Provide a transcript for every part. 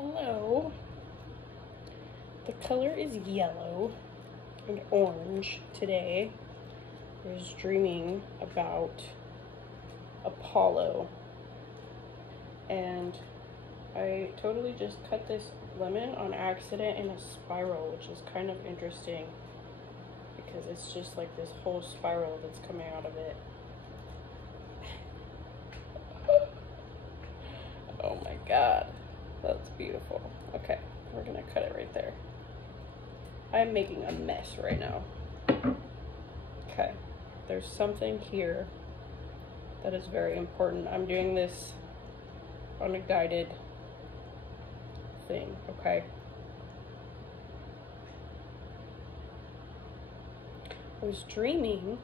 Hello. The color is yellow and orange today. I was dreaming about Apollo, and I totally just cut this lemon on accident in a spiral, which is kind of interesting because it's just like this whole spiral that's coming out of it. Oh my god, that's beautiful. Okay, we're gonna cut it right there. I'm making a mess right now. Okay, there's something here that is very important. I'm doing this on a guided thing, okay? I was dreaming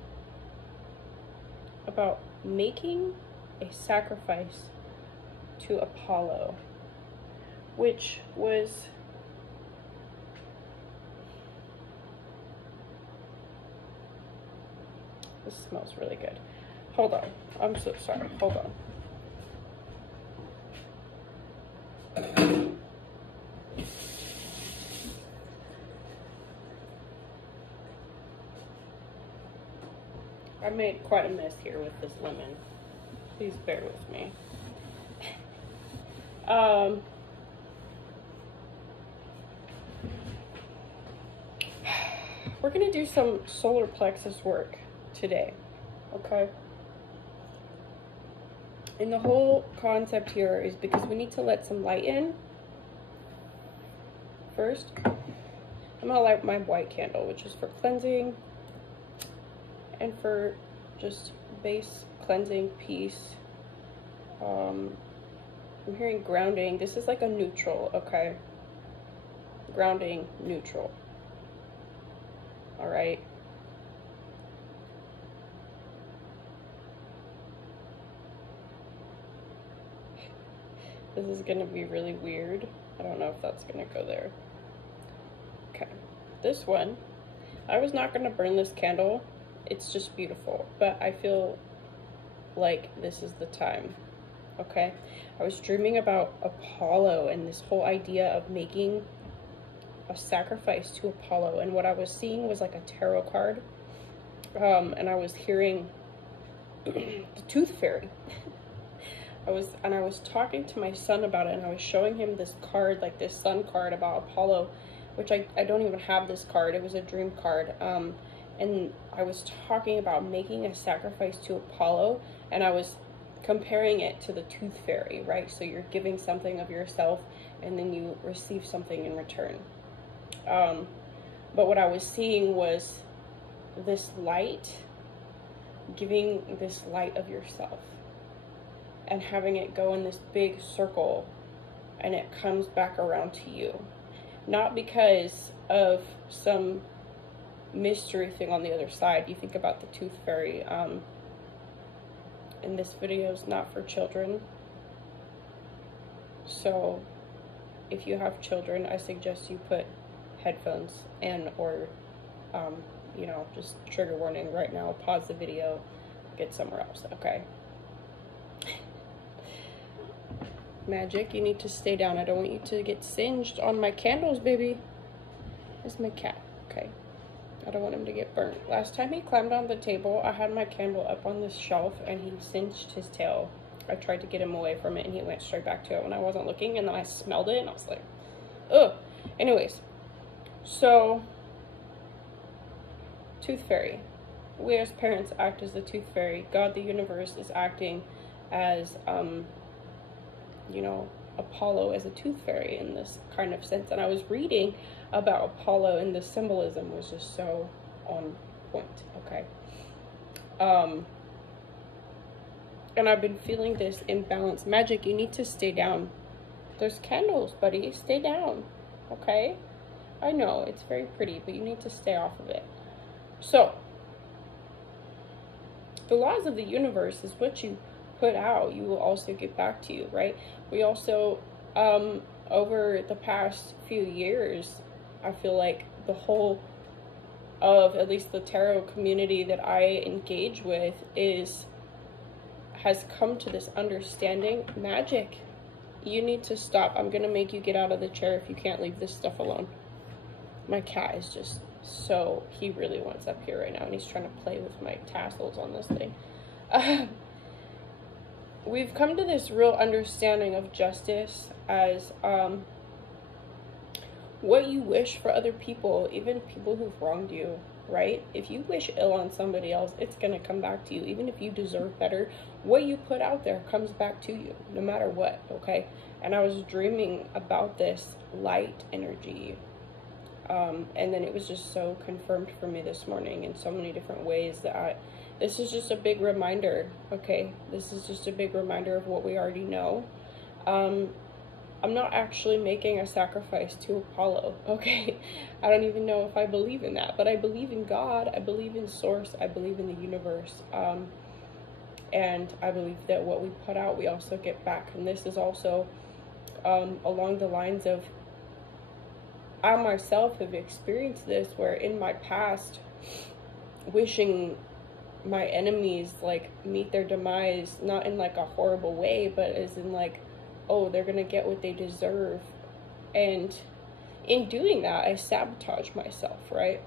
about making a sacrifice to Apollo, which was this smells really good. Hold on, I'm so sorry, hold on. I made quite a mess here with this lemon. Please bear with me. We're gonna do some solar plexus work today, okay? And the whole concept here is because we need to let some light in. First, I'm gonna light my white candle, which is for cleansing and for just base cleansing peace. I'm hearing grounding. This is like a neutral, okay? Grounding, neutral. All right. This is gonna be really weird. I don't know if that's gonna go there. Okay, this one, I was not gonna burn this candle. It's just beautiful, but I feel like this is the time, okay? I was dreaming about Apollo and this whole idea of making a sacrifice to Apollo, and what I was seeing was like a tarot card, and I was hearing the tooth fairy. I was talking to my son about it, and I was showing him this card, like this sun card about Apollo, which I don't even have this card. It was a dream card. And I was talking about making a sacrifice to Apollo, and I was comparing it to the tooth fairy, right? So you're giving something of yourself, and then you receive something in return. But what I was seeing was this light, giving this light of yourself, and having it go in this big circle, and it comes back around to you. Not because of some mystery thing on the other side. You think about the tooth fairy. And this video is not for children. So if you have children, I suggest you put headphones and or you know, just trigger warning right now, pause the video, get somewhere else, okay? Magic, you need to stay down. I don't want you to get singed on my candles, baby. This is my cat, okay? I don't want him to get burnt. Last time he climbed on the table, I had my candle up on this shelf and he singed his tail. I tried to get him away from it and he went straight back to it when I wasn't looking, and then I smelled it and I was like, ugh. Anyways, so, tooth fairy. We as parents act as the tooth fairy. God, the universe, is acting as, you know, Apollo as a tooth fairy in this kind of sense. And I was reading about Apollo, and the symbolism was just so on point, okay? And I've been feeling this imbalance. Magic, you need to stay down. There's candles, buddy. Stay down, okay? I know, it's very pretty, but you need to stay off of it. So, the laws of the universe is what you put out, you will also get back to you, right? We also, over the past few years, I feel like the whole of at least the tarot community that I engage with has come to this understanding. Magic, you need to stop. I'm gonna make you get out of the chair if you can't leave this stuff alone. My cat is just so, he really wants up here right now, and he's trying to play with my tassels on this thing. We've come to this real understanding of justice as what you wish for other people, even people who've wronged you, right? If you wish ill on somebody else, it's gonna come back to you. Even if you deserve better, what you put out there comes back to you, no matter what, okay? And I was dreaming about this light energy, and then it was just so confirmed for me this morning in so many different ways that this is just a big reminder, okay? This is just a big reminder of what we already know. I'm not actually making a sacrifice to Apollo, okay? I don't even know if I believe in that, but I believe in God, I believe in Source, I believe in the universe, and I believe that what we put out, we also get back. And this is also along the lines of, I myself have experienced this, where in my past, wishing my enemies like meet their demise, not in like a horrible way, but as in like, oh, they're gonna get what they deserve. And in doing that, I sabotage myself, right?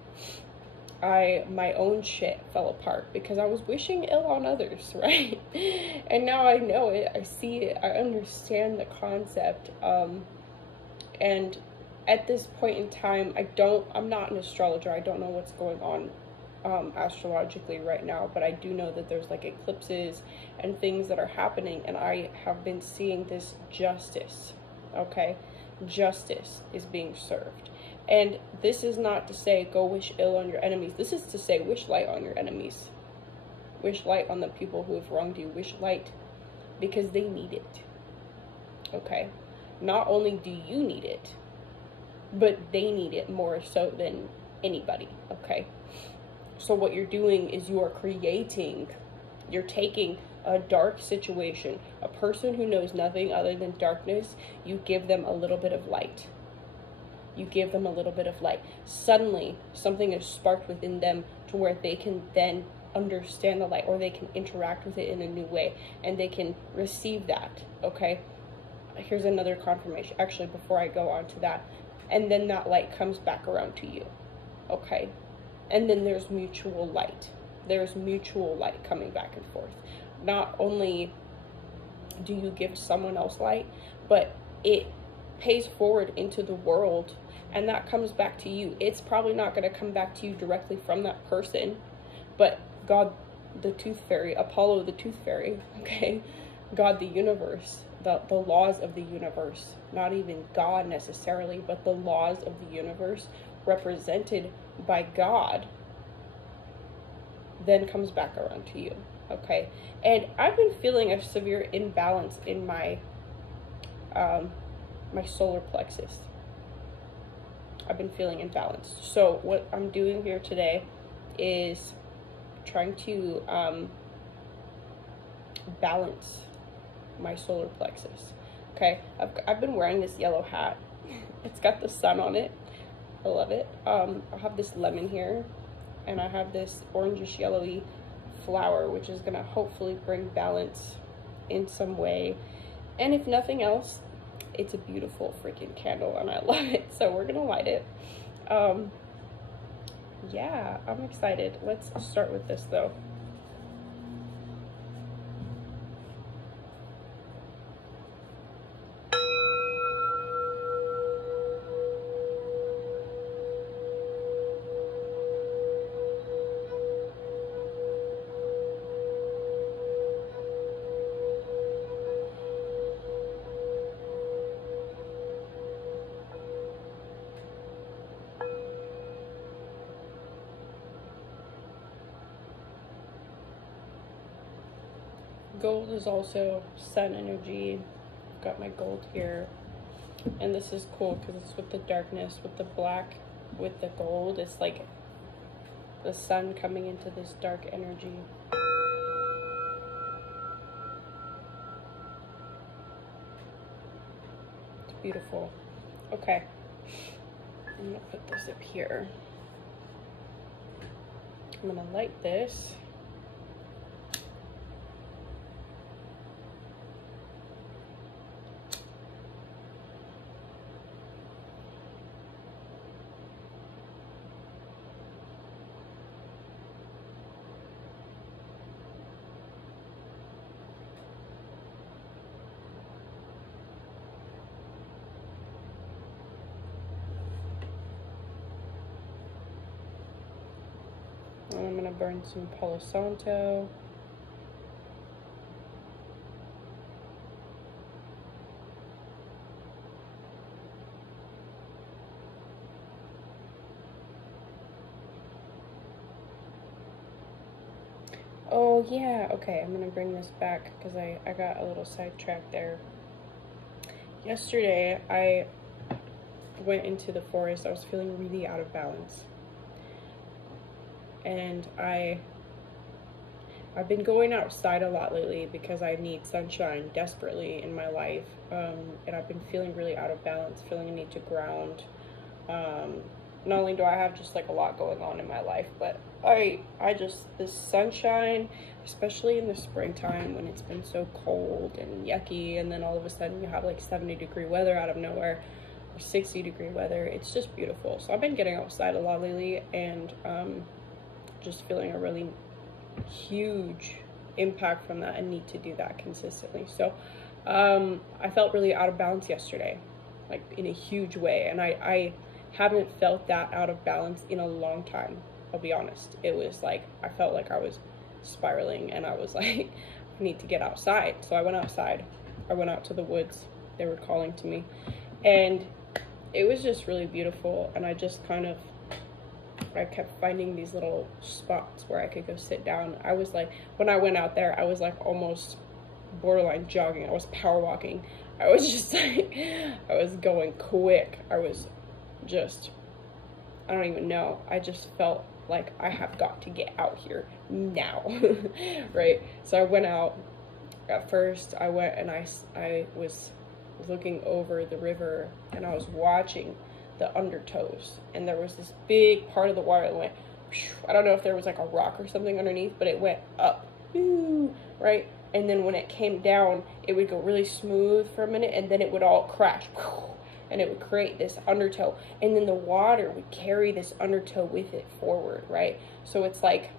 My own shit fell apart because I was wishing ill on others, right? And now I know it, I see it, I understand the concept. And at this point in time, I'm not an astrologer, I don't know what's going on astrologically right now, but I do know that there's like eclipses and things that are happening, and I have been seeing this justice, okay? Justice is being served. And this is not to say go wish ill on your enemies. This is to say wish light on your enemies. Wish light on the people who have wronged you. Wish light because they need it, okay? Not only do you need it, but they need it more so than anybody, okay? So what you're doing is you're taking a dark situation, a person who knows nothing other than darkness, you give them a little bit of light. You give them a little bit of light. Suddenly, something is sparked within them to where they can then understand the light, or they can interact with it in a new way, and they can receive that, okay? Here's another confirmation, actually, before I go on to that. And then that light comes back around to you, okay? And then there's mutual light. There's mutual light coming back and forth. Not only do you give someone else light, but it pays forward into the world, and that comes back to you. It's probably not going to come back to you directly from that person, but God, the tooth fairy, Apollo, the tooth fairy, okay? God, the universe, the laws of the universe, not even God necessarily, but the laws of the universe represented by God then comes back around to you, okay? And I've been feeling a severe imbalance in my my solar plexus. I've been feeling imbalanced. So what I'm doing here today is trying to balance my solar plexus, okay? I've been wearing this yellow hat. It's got the sun on it. I love it. I have this lemon here, and I have this orangish yellowy flower, which is gonna hopefully bring balance in some way. And if nothing else, it's a beautiful freaking candle, and I love it. So we're gonna light it. Yeah, I'm excited. Let's start with this though. Gold is also sun energy. I've got my gold here, and this is cool because it's with the darkness, with the black, with the gold. It's like the sun coming into this dark energy. It's beautiful. Okay, I'm gonna put this up here. I'm gonna light this. And I'm gonna burn some Palo Santo. Oh yeah, okay, I'm gonna bring this back because I got a little sidetracked there. Yesterday, I went into the forest. I was feeling really out of balance. And I've been going outside a lot lately because I need sunshine desperately in my life. And I've been feeling really out of balance, feeling a need to ground. Not only do I have just like a lot going on in my life, but I just, this sunshine, especially in the springtime when it's been so cold and yucky, and then all of a sudden you have like 70-degree weather out of nowhere, or 60-degree weather. It's just beautiful. So I've been getting outside a lot lately, and just feeling a really huge impact from that and need to do that consistently. So I felt really out of balance yesterday, like in a huge way, and I haven't felt that out of balance in a long time. I'll be honest. It was like I felt like I was spiraling, and I was like, I need to get outside. So I went outside. I went out to the woods. They were calling to me, and it was just really beautiful. And I just kind of, I kept finding these little spots where I could go sit down. I was like, when I went out there, I was like almost borderline jogging. I was power walking. I was just like, I was going quick. I was just, I don't even know. I just felt like I have got to get out here now, right? So I went out. At first, I went and I was looking over the river, and I was watching the undertows, and there was this big part of the water that went, I don't know if there was like a rock or something underneath, but it went up, right? And then when it came down, it would go really smooth for a minute, and then it would all crash, and it would create this undertow, and then the water would carry this undertow with it forward, right? So it's like,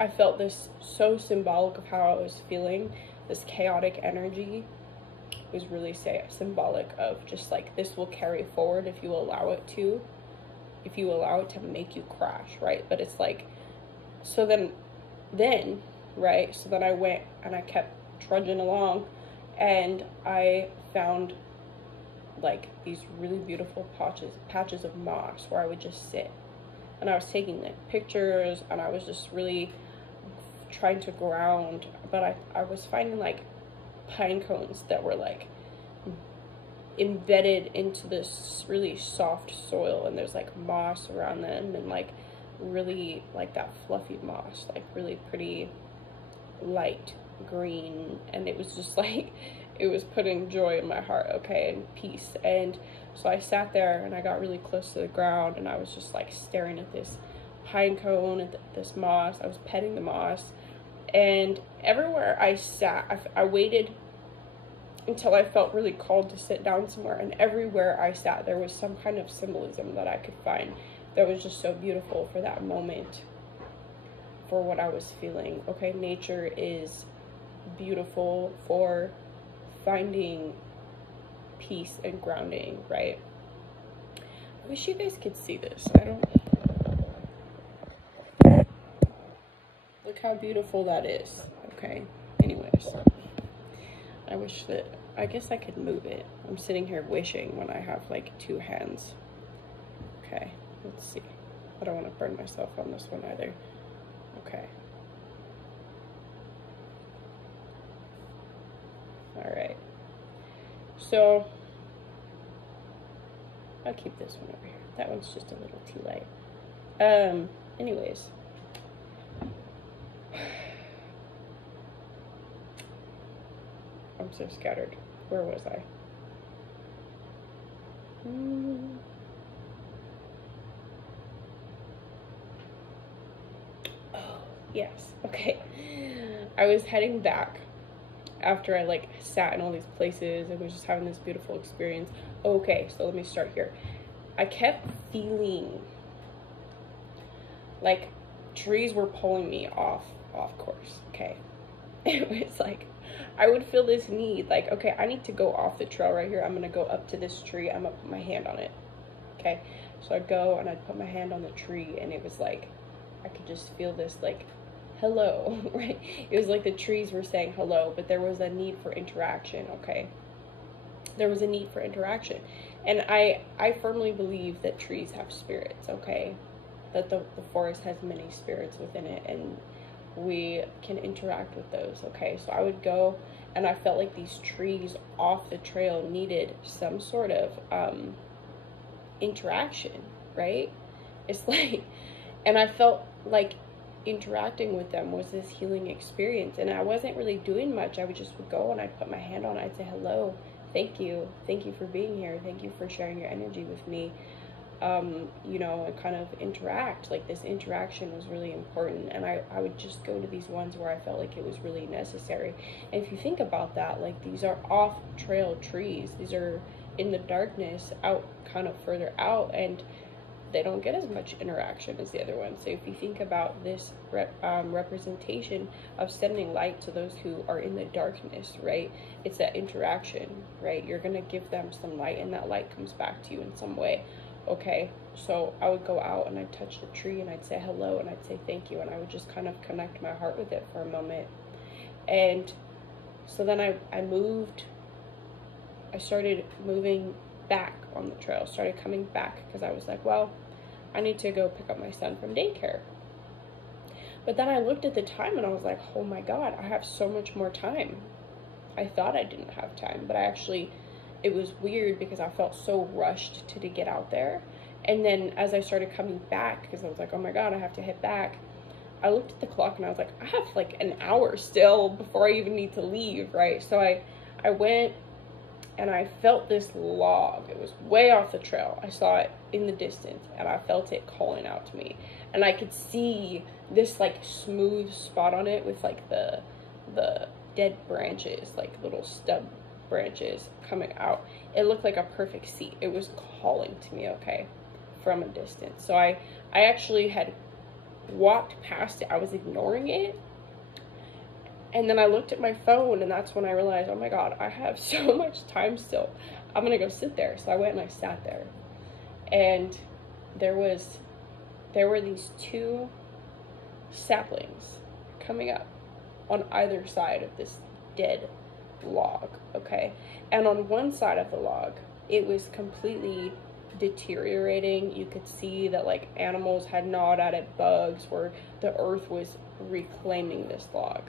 I felt this so symbolic of how I was feeling. This chaotic energy was really symbolic of just like, this will carry forward if you allow it to, make you crash, right? But it's like, so then right, so then I went and I kept trudging along, and I found like these really beautiful patches of moss where I would just sit, and I was taking like pictures, and I was just really trying to ground. But I was finding like pine cones that were like embedded into this really soft soil, and there's like moss around them, and like really like that fluffy moss, like really pretty light green, and it was just like, it was putting joy in my heart, okay, and peace. And so I sat there, and I got really close to the ground, and I was just like staring at this pine cone and this moss. I was petting the moss, and everywhere I sat, I waited until I felt really called to sit down somewhere, and everywhere I sat, there was some kind of symbolism that I could find that was just so beautiful for that moment, for what I was feeling. Okay, nature is beautiful for finding peace and grounding, right? I wish you guys could see this. I don't, look how beautiful that is. Okay, anyways, I wish that, I guess I could move it. I'm sitting here wishing when I have like two hands. Okay, let's see. I don't want to burn myself on this one either. Okay. All right. So I'll keep this one over here. That one's just a little too light. Anyways. I'm so scattered. Where was I? Oh, yes. Okay. I was heading back after I like sat in all these places and was just having this beautiful experience. Okay, so let me start here. I kept feeling like trees were pulling me off course, okay? It was like, I would feel this need, like, okay, I need to go off the trail right here. I'm gonna go up to this tree. I'm gonna put my hand on it, okay? So I'd go and I'd put my hand on the tree, and it was like, I could just feel this like hello, right? It was like the trees were saying hello, but there was a need for interaction, okay? There was a need for interaction. And I firmly believe that trees have spirits, okay? That the forest has many spirits within it, and we can interact with those, okay? So I would go, and I felt like these trees off the trail needed some sort of interaction, right? It's like, and I felt like interacting with them was this healing experience, and I wasn't really doing much. I would go and I'd put my hand on it, I'd say hello, thank you for being here, thank you for sharing your energy with me, you know, and kind of interact. Like, this interaction was really important, and I would just go to these ones where I felt like it was really necessary. And if you think about that, like, these are off trail trees, these are in the darkness, out kind of further out, and they don't get as much interaction as the other ones. So if you think about this representation of sending light to those who are in the darkness, right? It's that interaction, right? You're gonna give them some light, and that light comes back to you in some way, okay? So I would go out and I'd touch the tree and I'd say hello and I'd say thank you, and I would just kind of connect my heart with it for a moment. And so then I started moving back on the trail, started coming back, because I was like, well, I need to go pick up my son from daycare. But then I looked at the time and I was like, oh my God, I have so much more time. I thought I didn't have time, but it was weird because I felt so rushed to get out there. And then as I started coming back, because I was like, oh my God, I have to head back, I looked at the clock and I was like, I have like an hour still before I even need to leave, right? So I went, and I felt this log. It was way off the trail. I saw it in the distance, and I felt it calling out to me. And I could see this like smooth spot on it with like the dead branches, like little stub branches coming out. It looked like a perfect seat. It was calling to me, okay, from a distance. So I actually had walked past it. I was ignoring it. And then I looked at my phone, and that's when I realized, oh my God, I have so much time still. I'm gonna go sit there. So I went and I sat there, and there were these two saplings coming up on either side of this dead log, okay? And on one side of the log, it was completely deteriorating. You could see that like animals had gnawed at it, bugs, where the earth was reclaiming this log.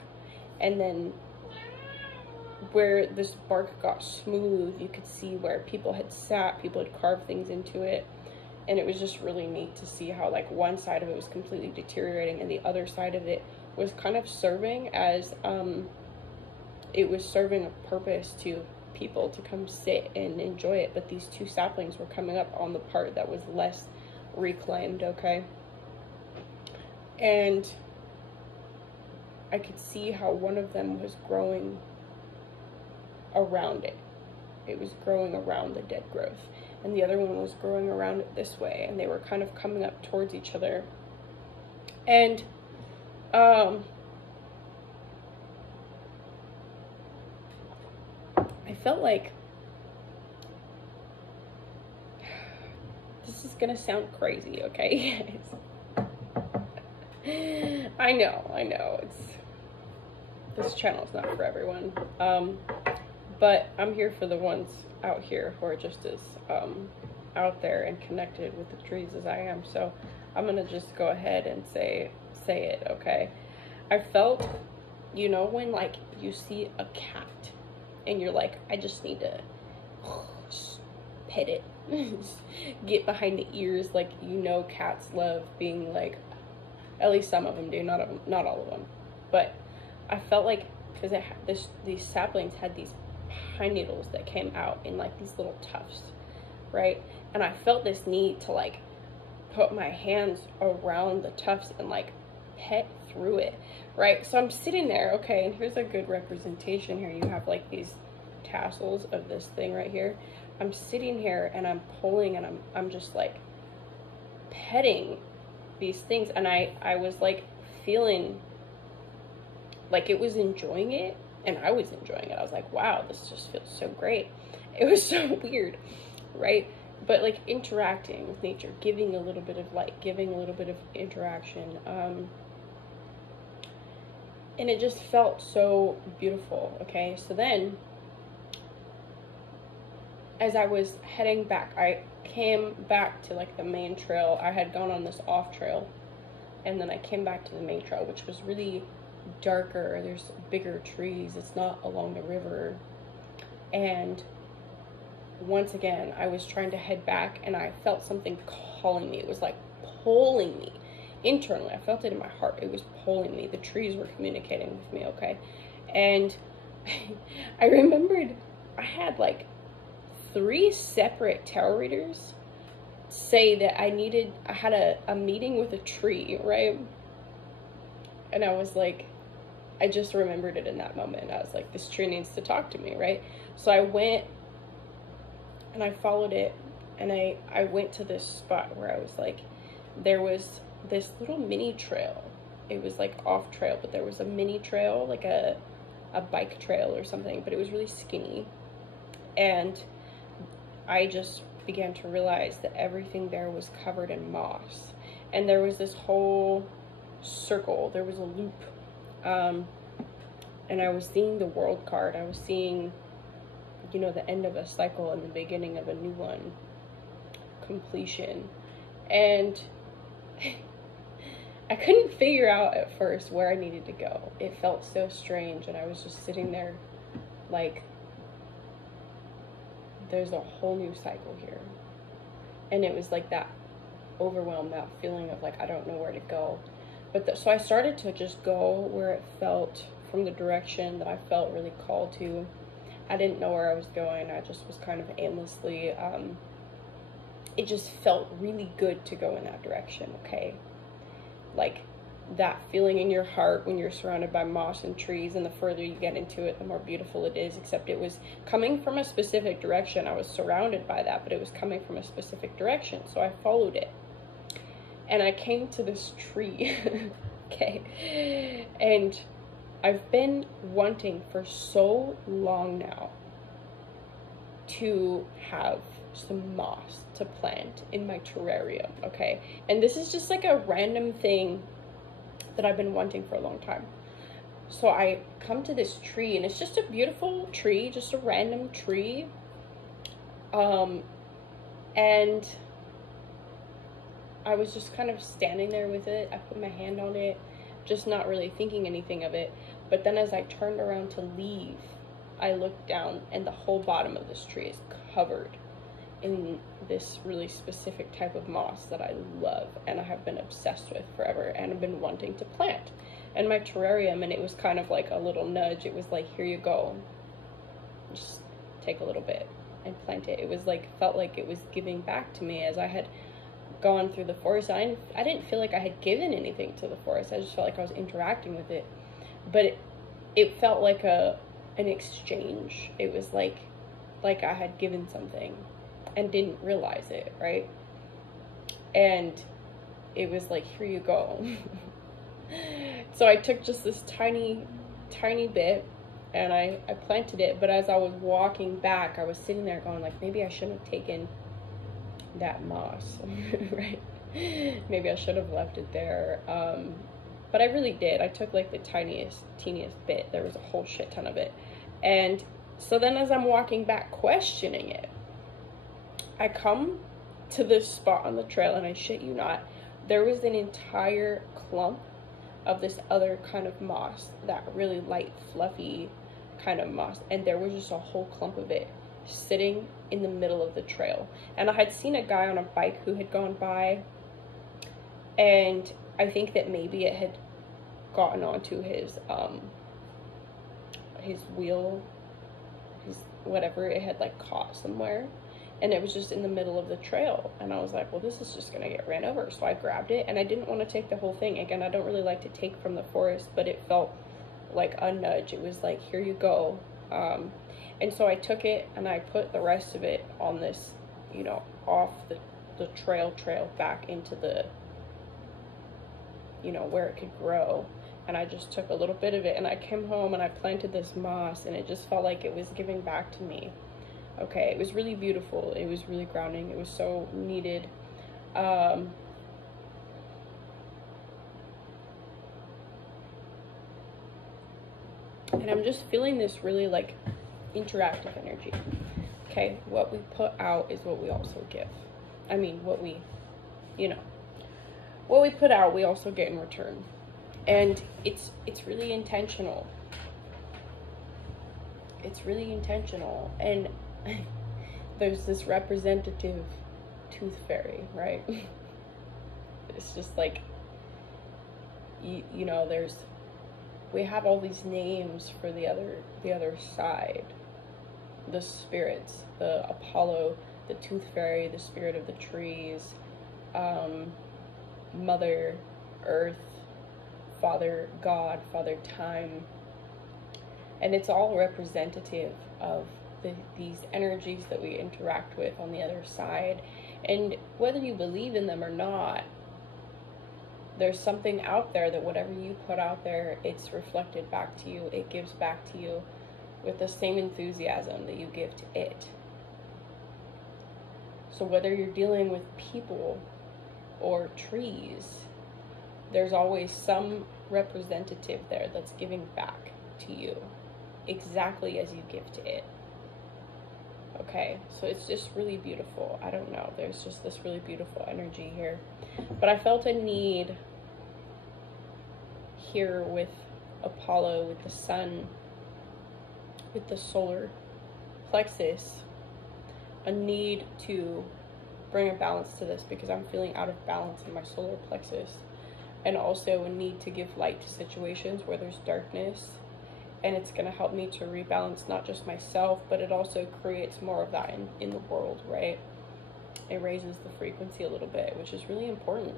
And then where this bark got smooth, you could see where people had sat, people had carved things into it. And it was just really neat to see how like one side of it was completely deteriorating and the other side of it was kind of serving as, it was serving a purpose to people to come sit and enjoy it. But these two saplings were coming up on the part that was less reclaimed, okay? And I could see how one of them was growing around it. It was growing around the dead growth. And the other one was growing around it this way. And they were kind of coming up towards each other. And, I felt like, this is gonna sound crazy, okay? I know, this channel is not for everyone, but I'm here for the ones out here who are just as out there and connected with the trees as I am. So I'm gonna just go ahead and say it, okay? I felt, you know, when like you see a cat and you're like, I just need to pet it, get behind the ears, like, you know, cats love being like, at least some of them do, not all of them. But I felt like, because these saplings had these pine needles that came out in like these little tufts, right? And I felt this need to like put my hands around the tufts and like pet through it, right? So I'm sitting there, okay, and here's a good representation here. You have like these tassels of this thing right here. I'm sitting here and I'm pulling and I'm just like petting these things, and I was like feeling like it was enjoying it, and I was enjoying it. I was like, wow, this just feels so great. It was so weird, right? but like interacting with nature, giving a little bit of light, giving a little bit of interaction. And it just felt so beautiful. Okay, so then as I was heading back, I came back to like the main trail. I had gone on this off trail, and then I came back to the main trail, which was really darker. There's bigger trees. It's not along the river. And once again, I was trying to head back, and I felt something calling me. It was like pulling me internally. I felt it in my heart. It was pulling me. The trees were communicating with me, okay? And I remembered I had like 3 separate tarot readers say that I had a meeting with a tree, right? And I was like, I just remembered it in that moment. I was like, this tree needs to talk to me, right? So I went and I followed it, and I went to this spot where I was like, there was this little mini trail. It was like off trail, but there was a mini trail, like a bike trail or something, but it was really skinny. And I just began to realize that everything there was covered in moss. And there was this whole circle, there was a loop. And I was seeing the world card. I was seeing, you know, the end of a cycle and the beginning of a new one, completion. And I couldn't figure out at first where I needed to go. It felt so strange, and I was just sitting there like, there's a whole new cycle here. And it was like that overwhelm, that feeling of like, I don't know where to go. But so I started to just go where it felt, from the direction that I felt really called to. I didn't know where I was going. I just was kind of aimlessly, it just felt really good to go in that direction, okay? Like that feeling in your heart when you're surrounded by moss and trees, and the further you get into it, the more beautiful it is, except it was coming from a specific direction. I was surrounded by that, but it was coming from a specific direction, so I followed it. And I came to this tree, okay? And I've been wanting for so long now to have some moss to plant in my terrarium, okay? And this is just like a random thing that I've been wanting for a long time. So I come to this tree, and it's just a beautiful tree, just a random tree. And I was just kind of standing there with it. I put my hand on it, just not really thinking anything of it. But then as I turned around to leave, I looked down, and the whole bottom of this tree is covered in this really specific type of moss that I love and I have been obsessed with forever and have been wanting to plant in my terrarium. And it was kind of like a little nudge. It was like, here you go, just take a little bit and plant it. It was like, felt like it was giving back to me as I had gone through the forest. I didn't feel like I had given anything to the forest. I just felt like I was interacting with it. But it felt like an exchange. It was like I had given something and didn't realize it, right? And it was like, here you go. So I took just this tiny bit and I planted it. But as I was walking back, I was sitting there going like, maybe I shouldn't have taken that moss, right? Maybe I should have left it there. But I really did. I took like the teeniest bit. There was a whole shit ton of it. And so then as I'm walking back questioning it, I come to this spot on the trail, and I shit you not, there was an entire clump of this other kind of moss, that really light, fluffy kind of moss. And there was just a whole clump of it sitting in the middle of the trail. And I had seen a guy on a bike who had gone by, and I think that maybe it had gotten onto his wheel, his whatever, it had like caught somewhere, and it was just in the middle of the trail. And I was like, well, this is just gonna get ran over. So I grabbed it, and I didn't want to take the whole thing. Again, I don't really like to take from the forest, but it felt like a nudge. It was like, here you go. And so I took it, and I put the rest of it on this, you know, off the trail back into the, you know, where it could grow. And I just took a little bit of it, and I came home and I planted this moss, and it just felt like it was giving back to me. Okay, it was really beautiful. It was really grounding. It was so needed. And I'm just feeling this really like interactive energy. Okay, what we put out is what we also give. I mean, what we put out, we also get in return. And it's really intentional. It's really intentional. And there's this representative tooth fairy, right? It's just like, you know, we have all these names for the other side. The spirits, the Apollo, the tooth fairy, the spirit of the trees, Mother Earth, Father God, Father Time. And it's all representative of these energies that we interact with on the other side. And whether you believe in them or not, there's something out there that whatever you put out there, it's reflected back to you. It gives back to you with the same enthusiasm that you give to it. So whether you're dealing with people or trees, there's always some representative there that's giving back to you exactly as you give to it. Okay, so it's just really beautiful. I don't know, there's just this really beautiful energy here. But I felt a need here with Apollo, with the sun, with the solar plexus, a need to bring a balance to this because I'm feeling out of balance in my solar plexus, and also a need to give light to situations where there's darkness. And it's going to help me to rebalance not just myself, but it also creates more of that in the world, right? It raises the frequency a little bit, which is really important.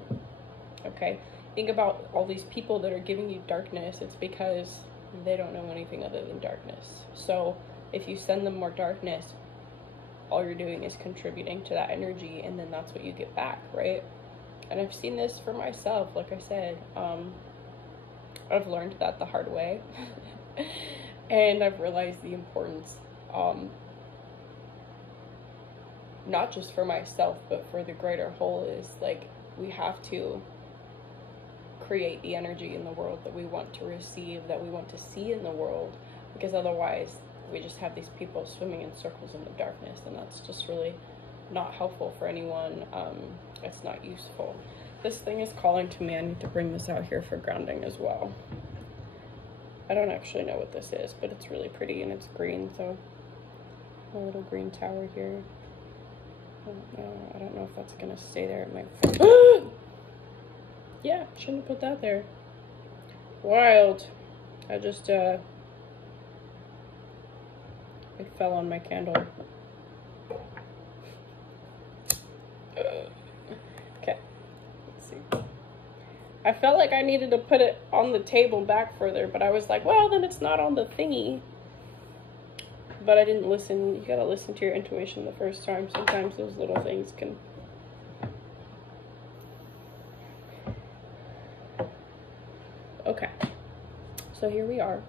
Okay, think about all these people that are giving you darkness. It's because they don't know anything other than darkness. So if you send them more darkness, all you're doing is contributing to that energy, and then that's what you get back, right? And I've seen this for myself. Like I said, I've learned that the hard way. And I've realized the importance, not just for myself, but for the greater whole, is like, we have to create the energy in the world that we want to receive, that we want to see in the world, because otherwise we just have these people swimming in circles in the darkness, and that's just really not helpful for anyone. It's not useful. This thing is calling to me. I need to bring this out here for grounding as well. I don't actually know what this is, but it's really pretty and it's green, so a little green tower here. I don't know if that's gonna stay there. It might. Yeah, shouldn't have put that there. Wild. I just it fell on my candle. Okay, let's see. I felt like I needed to put it on the table back further, but I was like, well, then it's not on the thingy. But I didn't listen. You gotta listen to your intuition the first time. Sometimes those little things can... Okay, so here we are.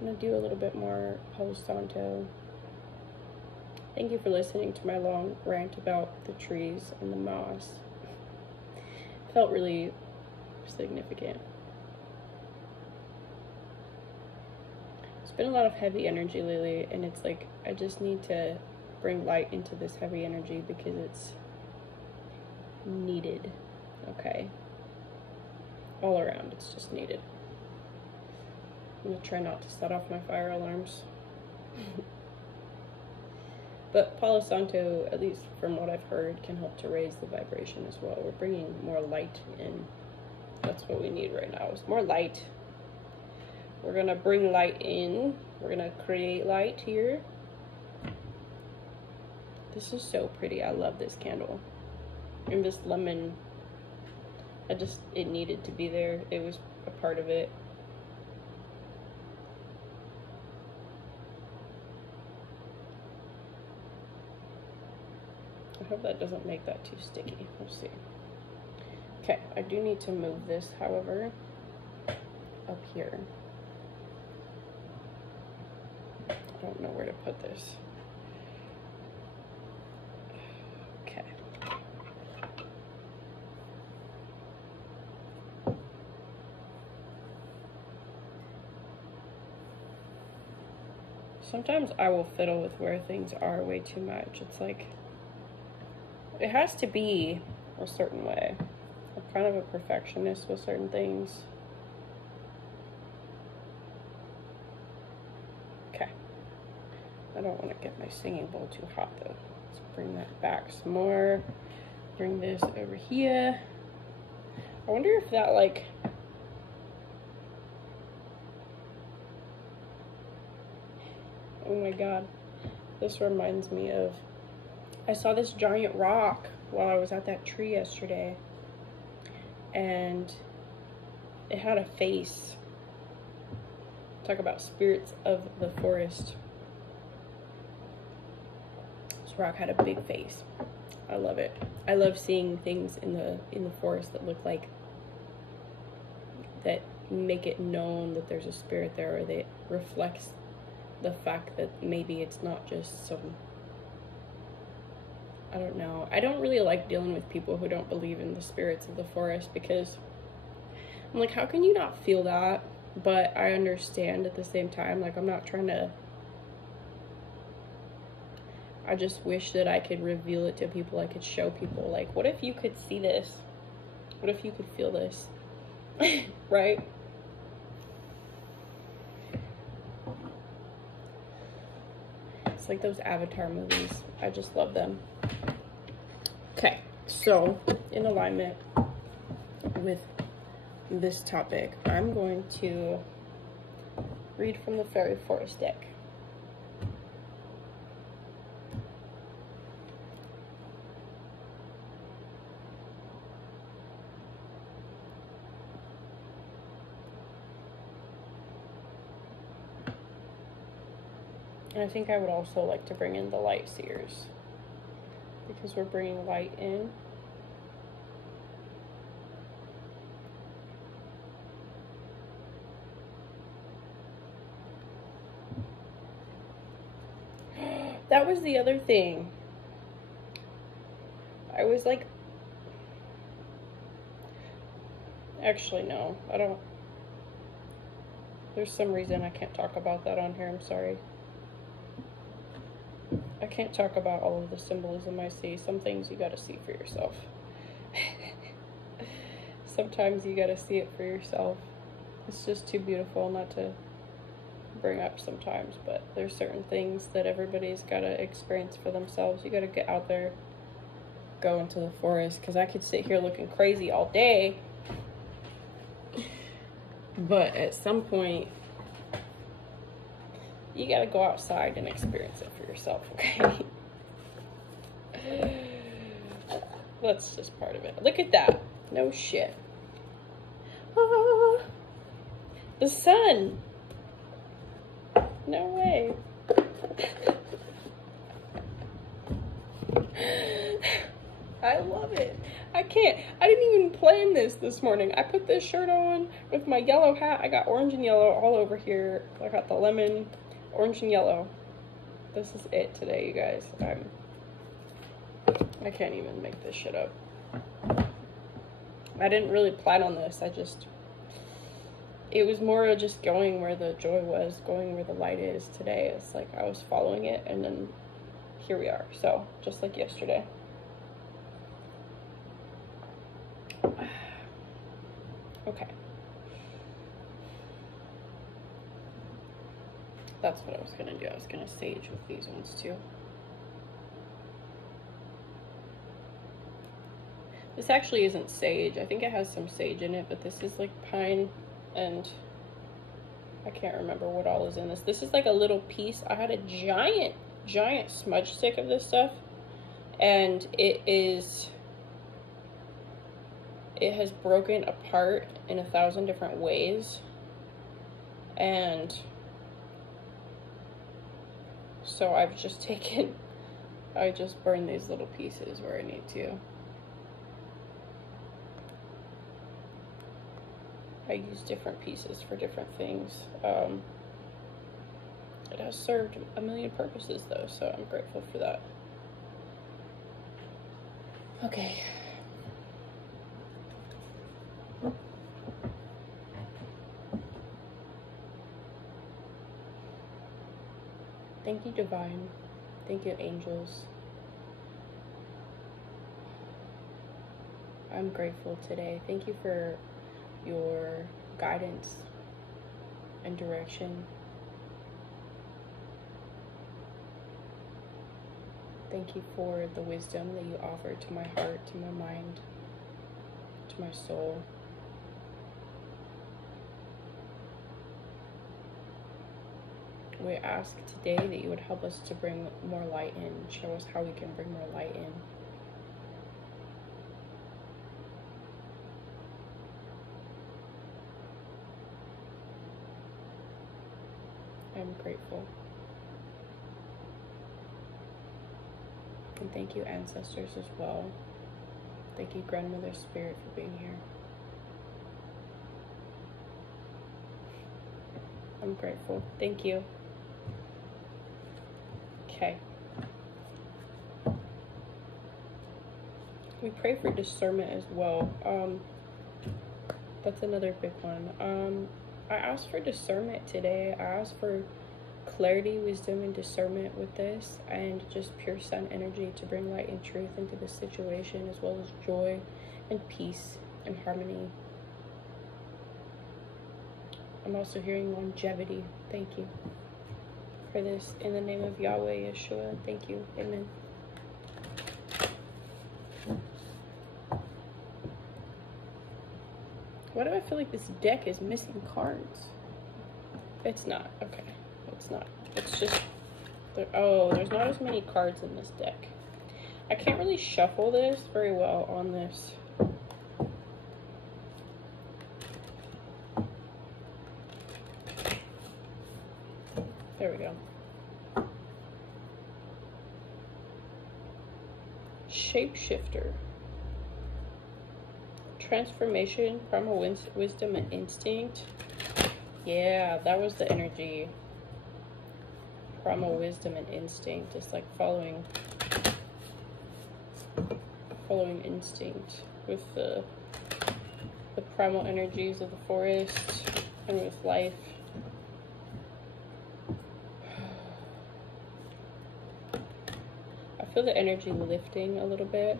I'm gonna do a little bit more Palo Santo. Thank you for listening to my long rant about the trees and the moss. Felt really significant. It's been a lot of heavy energy lately, and it's like I just need to bring light into this heavy energy because it's needed. Okay, all around, it's just needed. I'm gonna try not to set off my fire alarms. But Palo Santo, at least from what I've heard, can help to raise the vibration as well. We're bringing more light in. That's what we need right now, is more light. We're gonna bring light in. We're gonna create light here. This is so pretty. I love this candle. And this lemon, it needed to be there. It was a part of it. I hope that doesn't make that too sticky. We'll see. Okay, I do need to move this, however, up here. I don't know where to put this. Okay. Sometimes I will fiddle with where things are way too much. It's like, it has to be a certain way. I'm kind of a perfectionist with certain things. Okay. I don't want to get my singing bowl too hot though. Let's bring that back some more. Bring this over here. I wonder if that, like, oh my god, this reminds me of, I saw this giant rock while I was at that tree yesterday, and it had a face. Talk about spirits of the forest. This rock had a big face. I love it. I love seeing things in the forest that look like, that make it known that there's a spirit there, or that reflects the fact that maybe it's not just some, I don't know. I don't really like dealing with people who don't believe in the spirits of the forest, because I'm like, how can you not feel that? But I understand at the same time, like, I'm not trying to, I just wish that I could reveal it to people. I could show people, like, what if you could see this? What if you could feel this? Right? It's like those Avatar movies. I just love them. Okay, so in alignment with this topic, I'm going to read from the Fairy Forest deck. And I think I would also like to bring in the light seers, because we're bringing light in. That was the other thing. I was like, actually, no, I don't. There's some reason I can't talk about that on here. I'm sorry. I can't talk about all of the symbolism I see. Some things you gotta see for yourself. Sometimes you gotta see it for yourself. It's just too beautiful not to bring up sometimes, but there's certain things that everybody's gotta experience for themselves. You gotta get out there, go into the forest, because I could sit here looking crazy all day, but at some point you gotta go outside and experience it for yourself, okay? That's just part of it. Look at that. No shit. Ah, the sun. No way. I love it. I didn't even plan this morning. I put this shirt on with my yellow hat. I got orange and yellow all over here. I got the lemon, orange and yellow. This is it today, you guys. I can't even make this shit up. I didn't really plan on this. It was more of just going where the joy was, going where the light is today. It's like I was following it, and then here we are. So, just like yesterday. Okay. That's what I was gonna do. I was gonna sage with these ones too. This actually isn't sage. I think it has some sage in it, but this is like pine, and I can't remember what all is in this. This is like a little piece. I had a giant smudge stick of this stuff, and it has broken apart in 1,000 different ways, and so I just burn these little pieces where I need to. I use different pieces for different things. It has served a million purposes though, so I'm grateful for that. Okay. Thank you, Divine. Thank you, angels. I'm grateful today. Thank you for your guidance and direction. Thank you for the wisdom that you offer to my heart, to my mind, to my soul. We ask today that you would help us to bring more light in, show us how we can bring more light in. I'm grateful. And thank you, ancestors, as well. Thank you, Grandmother Spirit, for being here. I'm grateful. Thank you. Okay. We pray for discernment as well. That's another big one. I asked for discernment today. I asked for clarity, wisdom, and discernment with this, and just pure sun energy to bring light and truth into the situation, as well as joy and peace and harmony. I'm also hearing longevity. Thank you for this. In the name of Yahweh, Yeshua, thank you. Amen. Why do I feel like this deck is missing cards? It's not. Okay. It's not. It's just... oh, there's not as many cards in this deck. I can't really shuffle this very well on this. There we go. Shapeshifter. Transformation, primal wisdom, and instinct. Yeah, that was the energy. Primal wisdom and instinct. It's like following instinct with the primal energies of the forest and with life. I feel the energy lifting a little bit.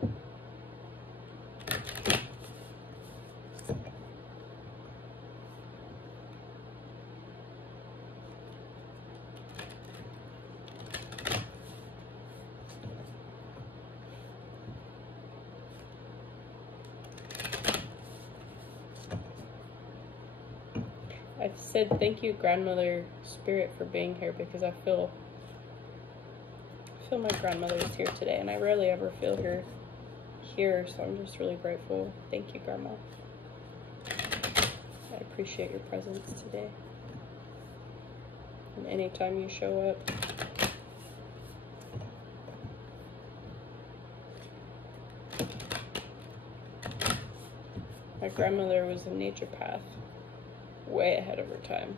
I've said thank you, Grandmother Spirit, for being here, because I feel my grandmother is here today, and I rarely ever feel her here, so I'm just really grateful. Thank you, Grandma. I appreciate your presence today. And anytime you show up. My grandmother was a naturopath, way ahead of her time.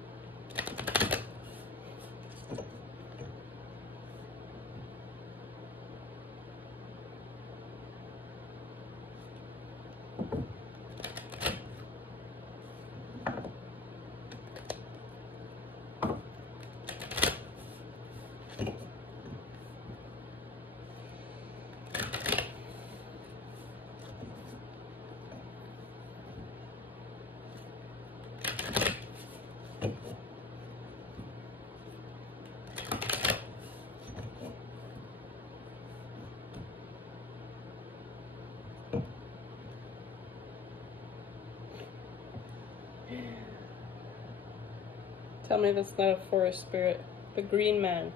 Tell me that's not a forest spirit. The green man.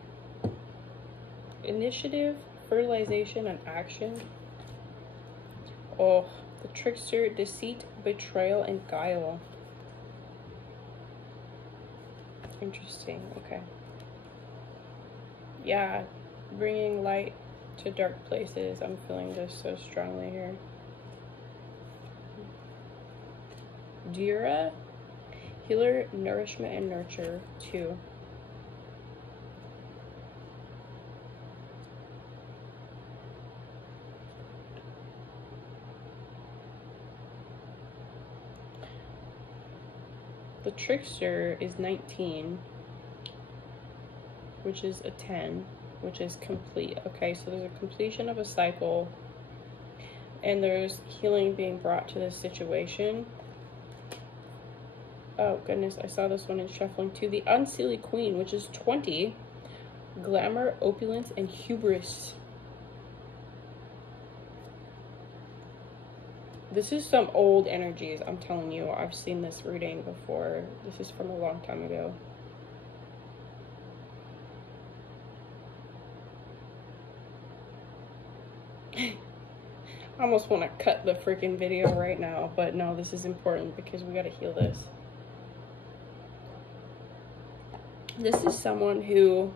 Initiative, fertilization, and action. Oh, the trickster, deceit, betrayal, and guile. Interesting. Okay. Yeah, bringing light to dark places. I'm feeling this so strongly here. Dira, healer, nourishment, and nurture, 2. The trickster is 19, which is a 10, which is complete. Okay, so there's a completion of a cycle, and there's healing being brought to this situation. Oh goodness, I saw this one in shuffling too. The Unseelie Queen, which is 20. Glamour, opulence, and hubris. This is some old energies, I'm telling you. I've seen this reading before. This is from a long time ago. I almost want to cut the freaking video right now, but no, this is important because we got to heal this. This is someone who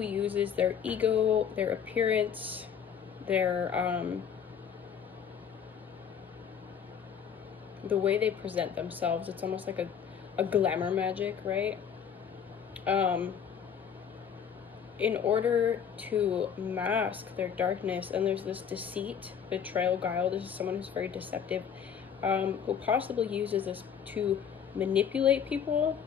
uses their ego, their appearance, their the way they present themselves. It's almost like a glamour magic, right? In order to mask their darkness, and there's this deceit, betrayal, guile. This is someone who's very deceptive, who possibly uses this to manipulate people.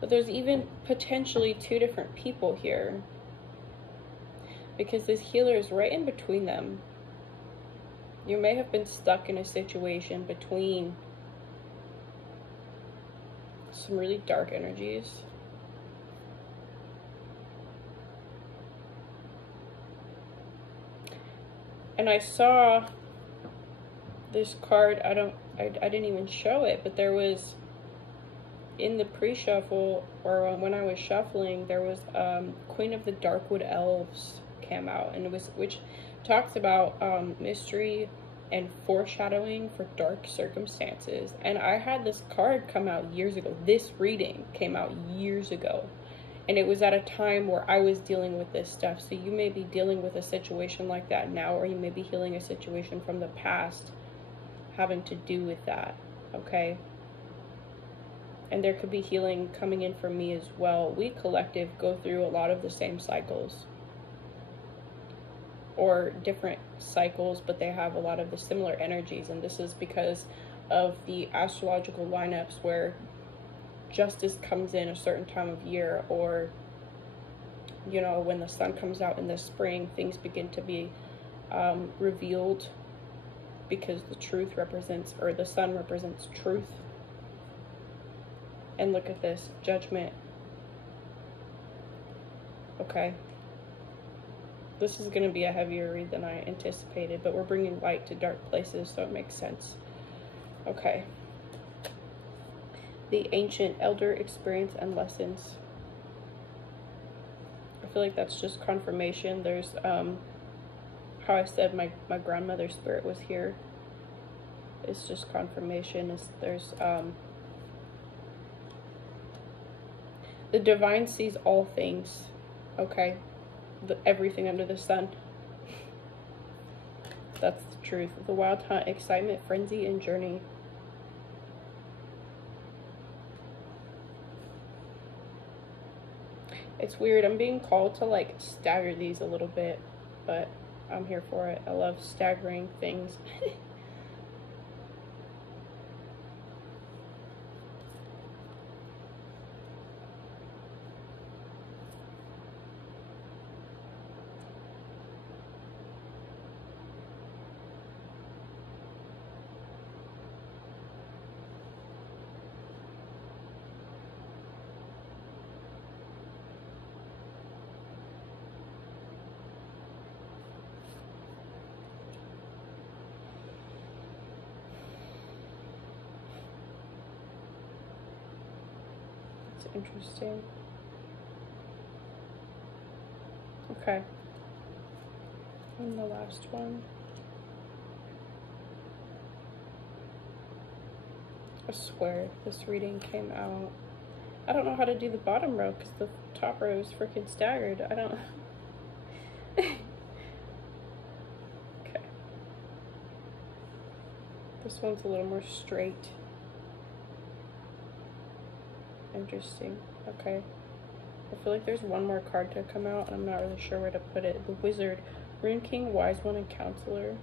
But there's even potentially two different people here, because this healer is right in between them. You may have been stuck in a situation between some really dark energies. And I saw this card, I didn't even show it, but there was, in the pre-shuffle, or when I was shuffling, there was Queen of the Darkwood Elves came out, and it was, which talks about mystery and foreshadowing for dark circumstances. And I had this card come out years ago. This reading came out years ago, and it was at a time where I was dealing with this stuff. So you may be dealing with a situation like that now, or you may be healing a situation from the past having to do with that, okay? And there could be healing coming in for me as well. We collective go through a lot of the same cycles, or different cycles, but they have a lot of the similar energies. And this is because of the astrological lineups where justice comes in a certain time of year, or, you know, when the sun comes out in the spring, things begin to be revealed, because the truth represents, or the sun represents truth. And look at this, judgment. Okay. This is going to be a heavier read than I anticipated, but we're bringing light to dark places, so it makes sense. Okay. The Ancient Elder Experience and Lessons. I feel like that's just confirmation. There's, how I said my grandmother's spirit was here. It's just confirmation. There's, the divine sees all things, okay? Everything under the sun. That's the truth. The wild hunt, excitement, frenzy, and journey. It's weird. I'm being called to like stagger these a little bit, but I'm here for it. I love staggering things. Interesting. Okay. And the last one. I swear this reading came out. I don't know how to do the bottom row because the top row is freaking staggered. I don't. Okay. The This one's a little more straight. Interesting. Okay. I feel like there's one more card to come out, and I'm not really sure where to put it. The Wizard, Rune King, Wise One, and Counselor.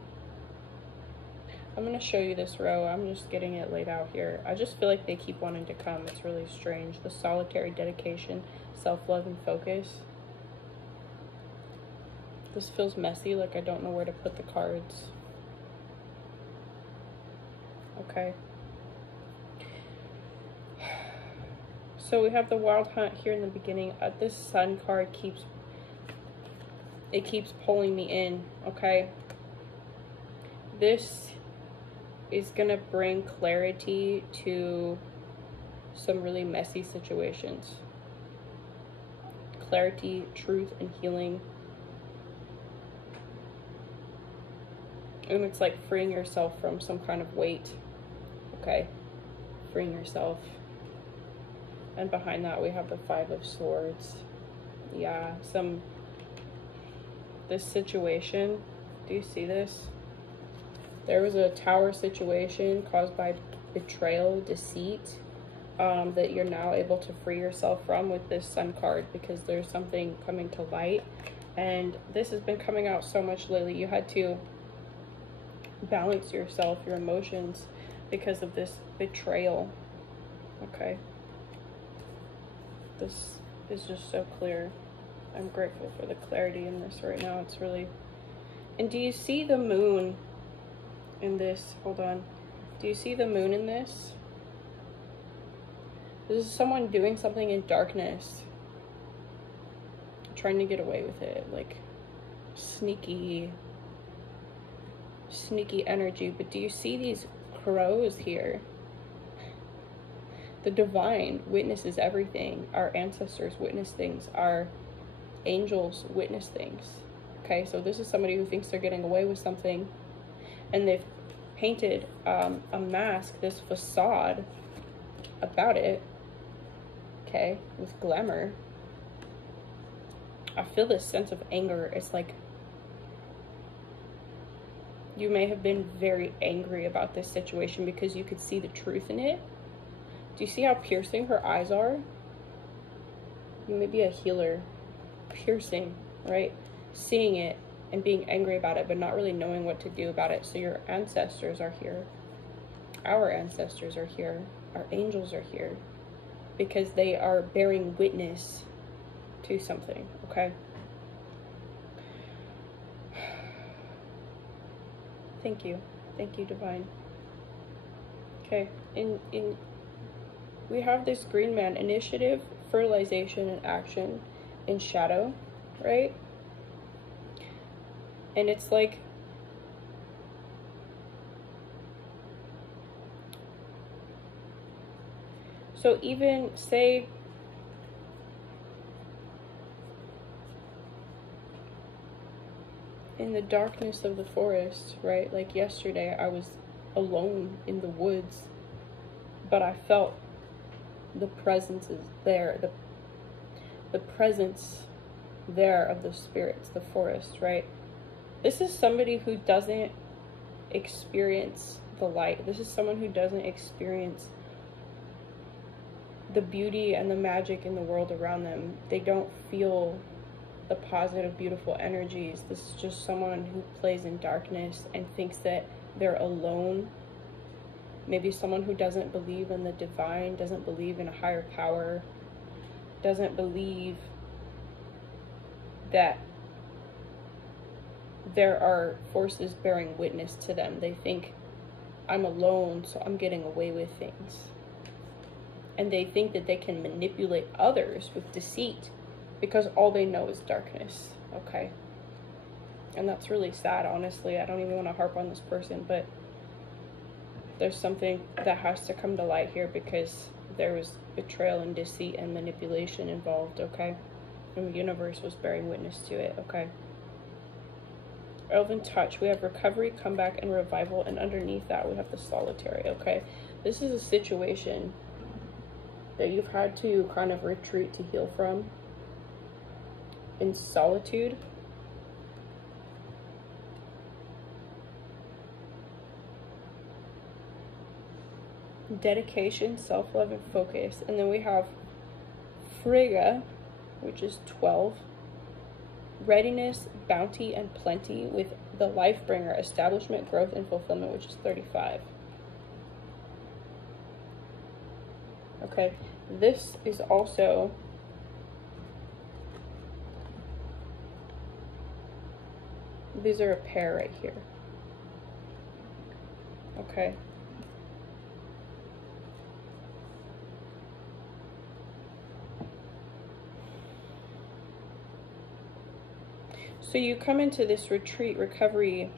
I'm going to show you this row. I'm just getting it laid out here. I just feel like they keep wanting to come. It's really strange. The Solitary, Dedication, Self-Love, and Focus. This feels messy, like I don't know where to put the cards. Okay. So we have the Wild Hunt here in the beginning. This Sun card keeps pulling me in, okay? This is gonna bring clarity to some really messy situations. Clarity, truth, and healing. And it's like freeing yourself from some kind of weight, okay? Freeing yourself. And behind that we have the Five of Swords. Yeah, this situation, do you see this? There was a tower situation caused by betrayal, deceit, that you're now able to free yourself from with this Sun card, because there's something coming to light. And this has been coming out so much lately. You had to balance yourself, your emotions, because of this betrayal. Okay. This is just so clear. I'm grateful for the clarity in this right now. It's really... And do you see the moon in this? Hold on. Do you see the moon in this? This is someone doing something in darkness, trying to get away with it, like sneaky energy. But do you see these crows here? The divine witnesses everything. Our ancestors witness things. Our angels witness things. Okay, so this is somebody who thinks they're getting away with something, and they've painted a mask, this facade about it, okay, with glamour. I feel this sense of anger. It's like you may have been very angry about this situation because you could see the truth in it. Do you see how piercing her eyes are? You may be a healer. Piercing, right? Seeing it and being angry about it, but not really knowing what to do about it. So your ancestors are here. Our ancestors are here. Our angels are here. Because they are bearing witness to something, okay? Thank you. Thank you, Divine. Okay, we have this green man, initiative, fertilization, and action in shadow, right? And it's like, so even say in the darkness of the forest, right? Like yesterday, I was alone in the woods, but I felt the presence is there, the presence there of the spirits, the forest, right? This is somebody who doesn't experience the light. This is someone who doesn't experience the beauty and the magic in the world around them. They don't feel the positive, beautiful energies. This is just someone who plays in darkness and thinks that they're alone. Maybe someone who doesn't believe in the divine, doesn't believe in a higher power, doesn't believe that there are forces bearing witness to them. They think, I'm alone, so I'm getting away with things. And they think that they can manipulate others with deceit because all they know is darkness, okay? And that's really sad, honestly. I don't even want to harp on this person, but there's something that has to come to light here because there was betrayal and deceit and manipulation involved, okay? And the universe was bearing witness to it, okay? Elven touch, we have recovery, comeback, and revival, and underneath that we have the solitary, okay? This is a situation that you've had to kind of retreat to heal from in solitude. dedication, self-love, and focus. And then we have Frigga, which is 12. Readiness, bounty, and plenty, with the life bringer, establishment, growth, and fulfillment, which is 35. Okay, this is also these are a pair right here. Okay. So you come into this retreat, recovery,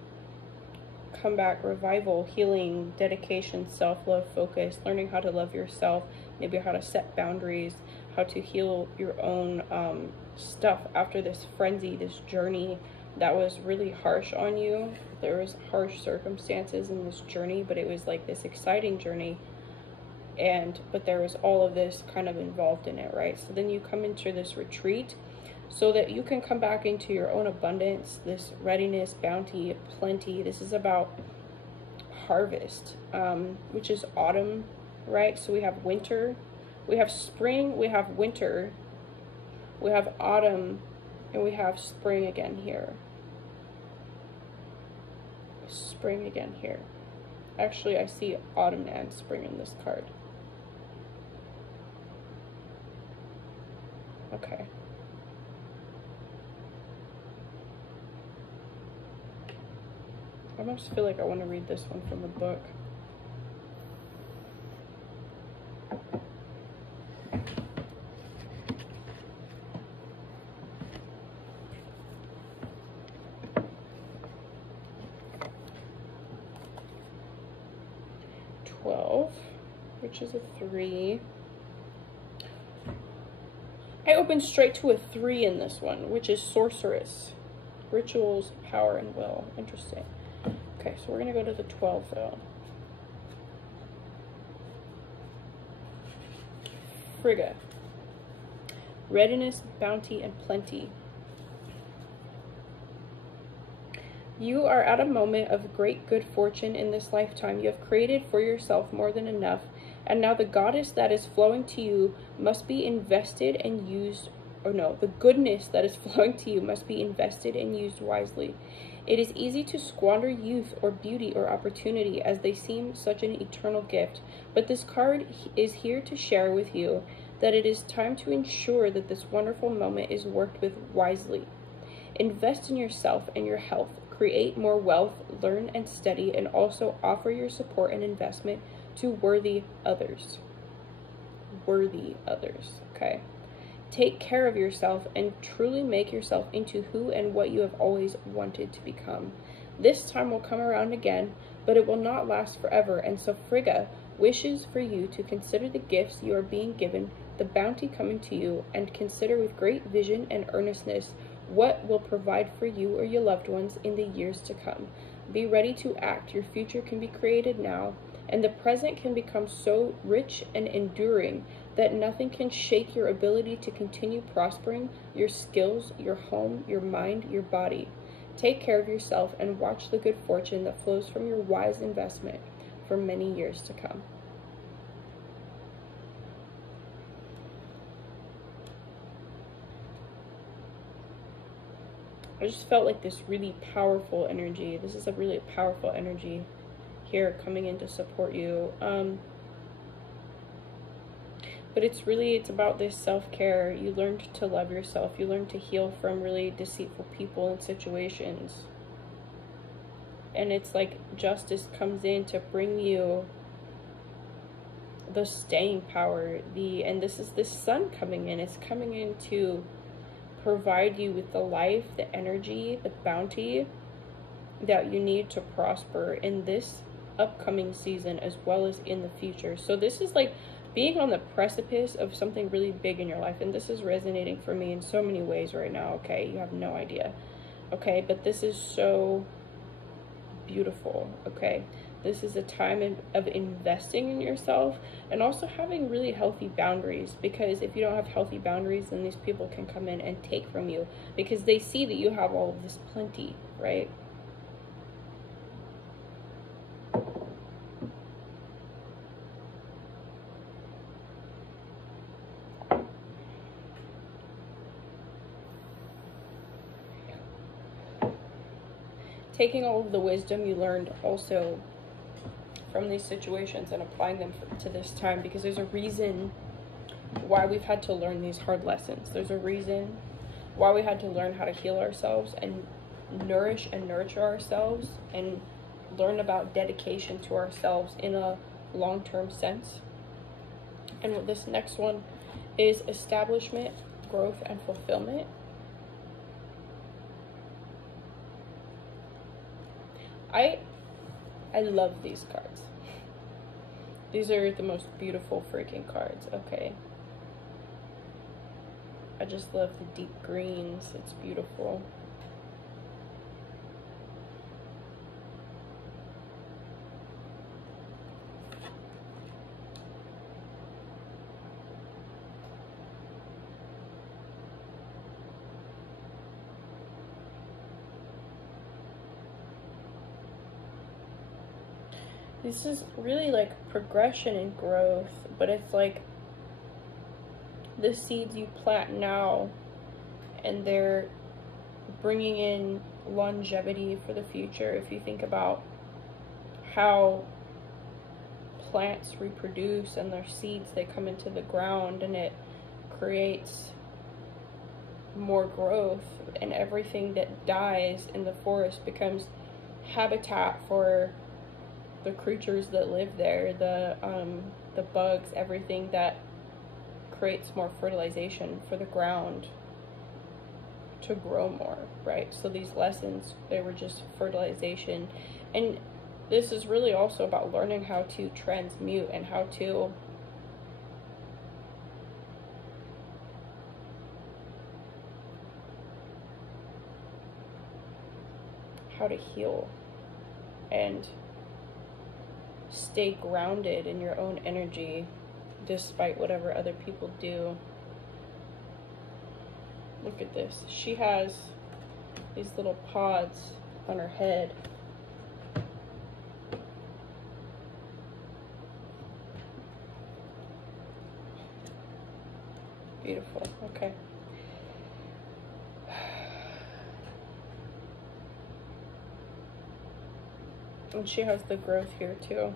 comeback, revival, healing, dedication, self-love, focus, learning how to love yourself, maybe how to set boundaries, how to heal your own stuff after this frenzy, this journey that was really harsh on you. There was harsh circumstances in this journey, but it was like this exciting journey, but there was all of this kind of involved in it, right? So then you come into this retreat so that you can come back into your own abundance, this readiness, bounty, plenty. This is about harvest, which is autumn, right? So we have winter, we have spring, we have winter, we have autumn, and we have spring again here. Spring again here. Actually, I see autumn and spring in this card. Okay. I almost feel like I want to read this one from the book. Which is a 3. I opened straight to a 3 in this one, which is sorceress. Rituals, power, and will. Interesting. Okay, so we're going to go to the 12 though. Frigga. Readiness, bounty, and plenty. You are at a moment of great good fortune in this lifetime. You have created for yourself more than enough, and now the goddess that is flowing to you must be invested and used, the goodness that is flowing to you must be invested and used wisely. It is easy to squander youth or beauty or opportunity as they seem such an eternal gift, but this card is here to share with you that it is time to ensure that this wonderful moment is worked with wisely. Invest in yourself and your health. Create more wealth, learn and study, and also offer your support and investment to worthy others. Worthy others, okay? Take care of yourself and truly make yourself into who and what you have always wanted to become. This time will come around again, but it will not last forever, and so Frigga wishes for you to consider the gifts you are being given, the bounty coming to you, and consider with great vision and earnestness what will provide for you or your loved ones in the years to come. Be ready to act. Your future can be created now, and the present can become so rich and enduring that nothing can shake your ability to continue prospering, your skills, your home, your mind, your body. Take care of yourself and watch the good fortune that flows from your wise investment for many years to come. I just felt like this really powerful energy. This is a really powerful energy here coming in to support you. But it's about this self-care. You learned to love yourself. You learned to heal from really deceitful people and situations. And it's like justice comes in to bring you the staying power. And this is this sun coming in. It's coming in to provide you with the life, the energy, the bounty that you need to prosper in this upcoming season as well as in the future. So this is like being on the precipice of something really big in your life, and this is resonating for me in so many ways right now. Okay, you have no idea. Okay, but this is so beautiful. Okay, this is a time of investing in yourself and also having really healthy boundaries, because if you don't have healthy boundaries, then these people can come in and take from you because they see that you have all of this plenty, right? taking all of the wisdom you learned also from these situations and applying them to this time, because there's a reason why we've had to learn these hard lessons. There's a reason why we had to learn how to heal ourselves and nourish and nurture ourselves and learn about dedication to ourselves in a long-term sense. And this next one is establishment, growth, and fulfillment. I love these cards. These are the most beautiful freaking cards. Okay. I just love the deep greens. It's beautiful. This is really like progression and growth, but it's like the seeds you plant now, and they're bringing in longevity for the future. If you think about how plants reproduce and their seeds, they come into the ground and it creates more growth, and everything that dies in the forest becomes habitat for the creatures that live there, the bugs, everything that creates more fertilization for the ground to grow more, right? So these lessons, they were just fertilization. And this is really also about learning how to transmute and how to heal and stay grounded in your own energy despite whatever other people do. Look at this. She has these little pods on her head. Beautiful. Okay. And she has the growth here too.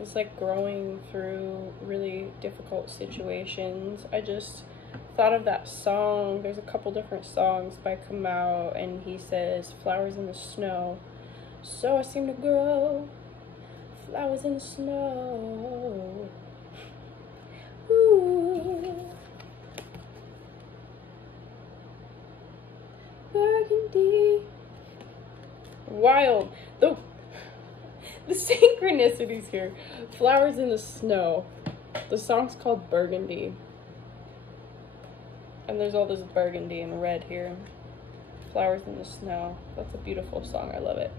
It's like growing through really difficult situations. I just thought of that song. There's a couple different songs by Kamau, and he says, flowers in the snow. So I seem to grow, flowers in the snow. Ooh. Burgundy. Wild. The synchronicities here. Flowers in the snow. The song's called Burgundy. And there's all this burgundy and red here. Flowers in the snow. That's a beautiful song. I love it.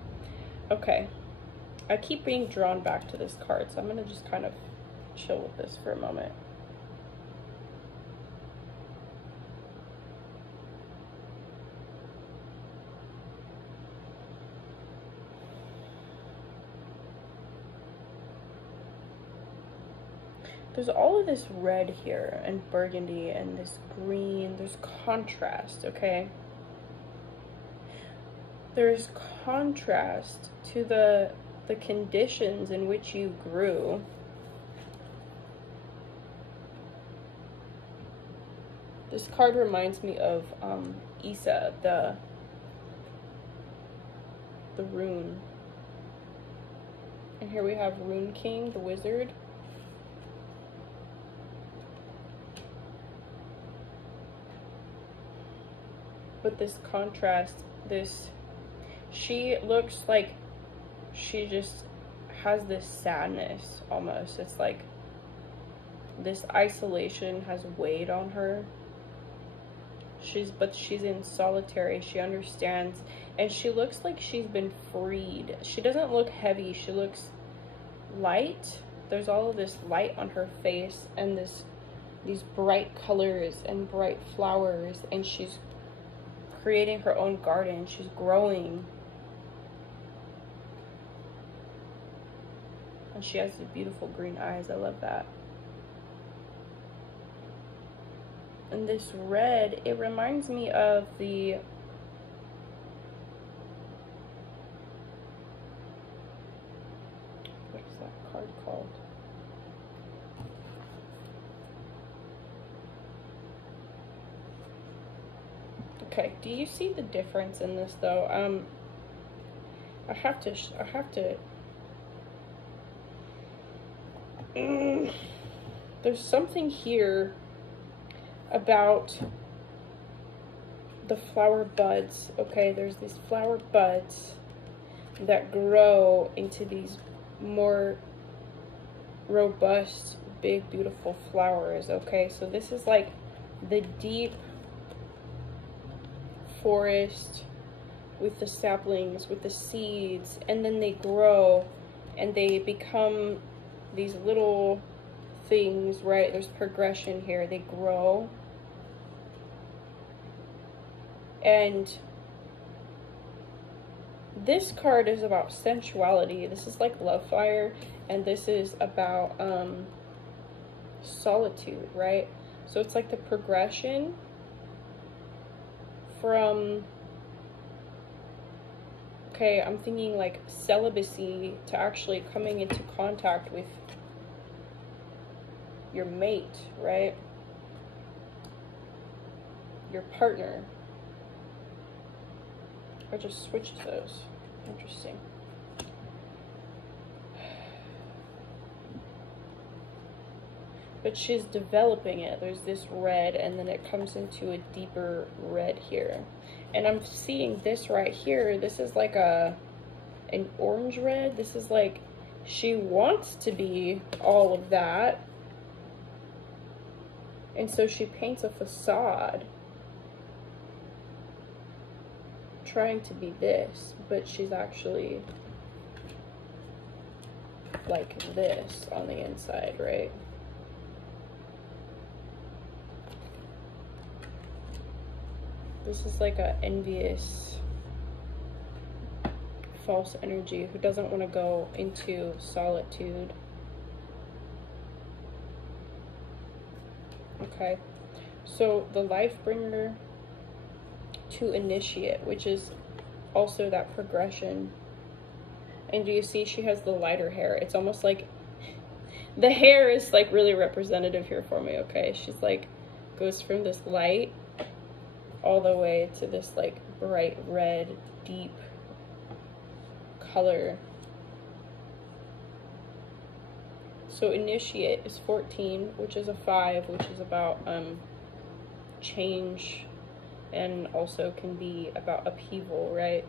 Okay. I keep being drawn back to this card, so I'm going to just kind of chill with this for a moment. There's all of this red here and burgundy and this green. There's contrast, okay? There's contrast to the conditions in which you grew. This card reminds me of Isa, the rune. And here we have Rune King, the wizard. But this contrast, she looks like she just has this sadness almost. It's like this isolation has weighed on her. But she's in solitary. She understands, and she looks like she's been freed. She doesn't look heavy. She looks light. There's all of this light on her face and these bright colors and bright flowers, and she's creating her own garden. She's growing. And she has the beautiful green eyes. I love that. And this red, it reminds me of the that card called? Okay, do you see the difference in this though? I have to there's something here about the flower buds. Okay, there's these flower buds that grow into these more robust, big, beautiful flowers. Okay, so this is like the deep forest with the saplings, with the seeds, and then they grow and they become these little things, right? There's progression here. They grow, and this card is about sensuality. This is like love fire, and this is about solitude, right? So it's like the progression from, okay, I'm thinking like celibacy to actually coming into contact with your mate, right? Your partner. I just switched those. Interesting. But she's developing it. There's this red, and then it comes into a deeper red here. And I'm seeing this right here. This is like an orange red. This is like, she wants to be all of that. And so she paints a facade, trying to be this, but she's actually like this on the inside, right? This is like a envious, false energy who doesn't want to go into solitude. Okay, so the life bringer to initiate, which is also that progression. And do you see she has the lighter hair? It's almost like the hair is like really representative here for me. Okay, she's like goes from this light all the way to this like bright red, deep color. So initiate is 14, which is a 5, which is about change, and also can be about upheaval, right?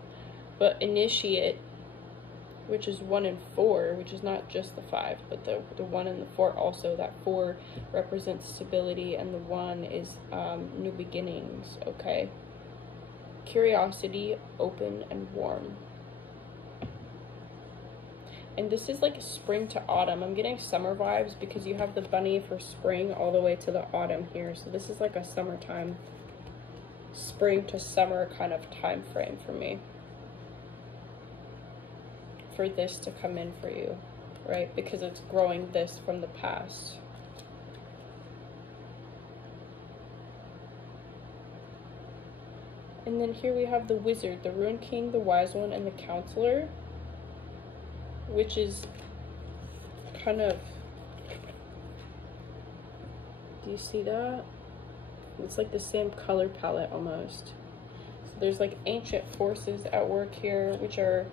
But initiate, which is 1 and 4, which is not just the 5, but the 1 and the 4 also. That 4 represents stability, and the 1 is new beginnings, okay? Curiosity, open and warm. And this is like spring to autumn. I'm getting summer vibes because you have the bunny for spring all the way to the autumn here. So this is like a summertime, spring to summer kind of time frame for me, for this to come in for you, right? Because it's growing this from the past. And then here we have the wizard, the rune king, the wise one, and the counselor, which is kind of, do you see that? It's like the same color palette almost. So there's like ancient forces at work here, which are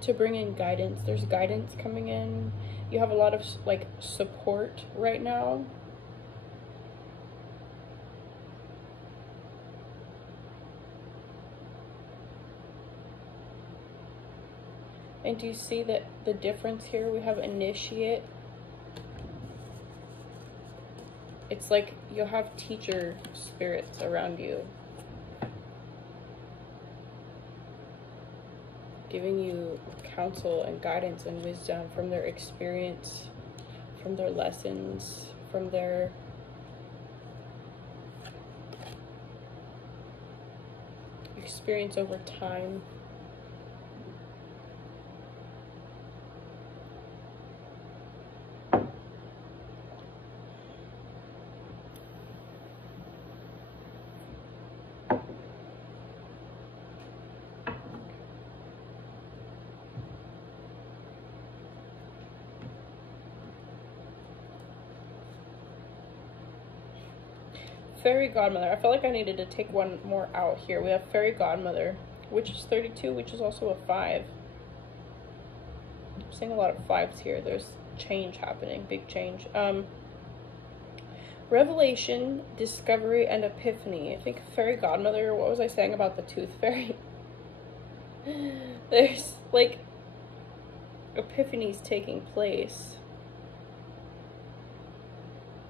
to bring in guidance. There's guidance coming in. You have a lot of like support right now. And do you see that the difference here? We have initiate. It's like you'll have teacher spirits around you, giving you counsel and guidance and wisdom from their experience, from their lessons, from their experience over time. fairy godmother. I felt like I needed to take one more out here. We have fairy godmother, which is 32, which is also a 5. I'm seeing a lot of 5s here. There's change happening, big change. Revelation, discovery, and epiphany. I think fairy godmother, what was I saying about the tooth fairy? There's like epiphanies taking place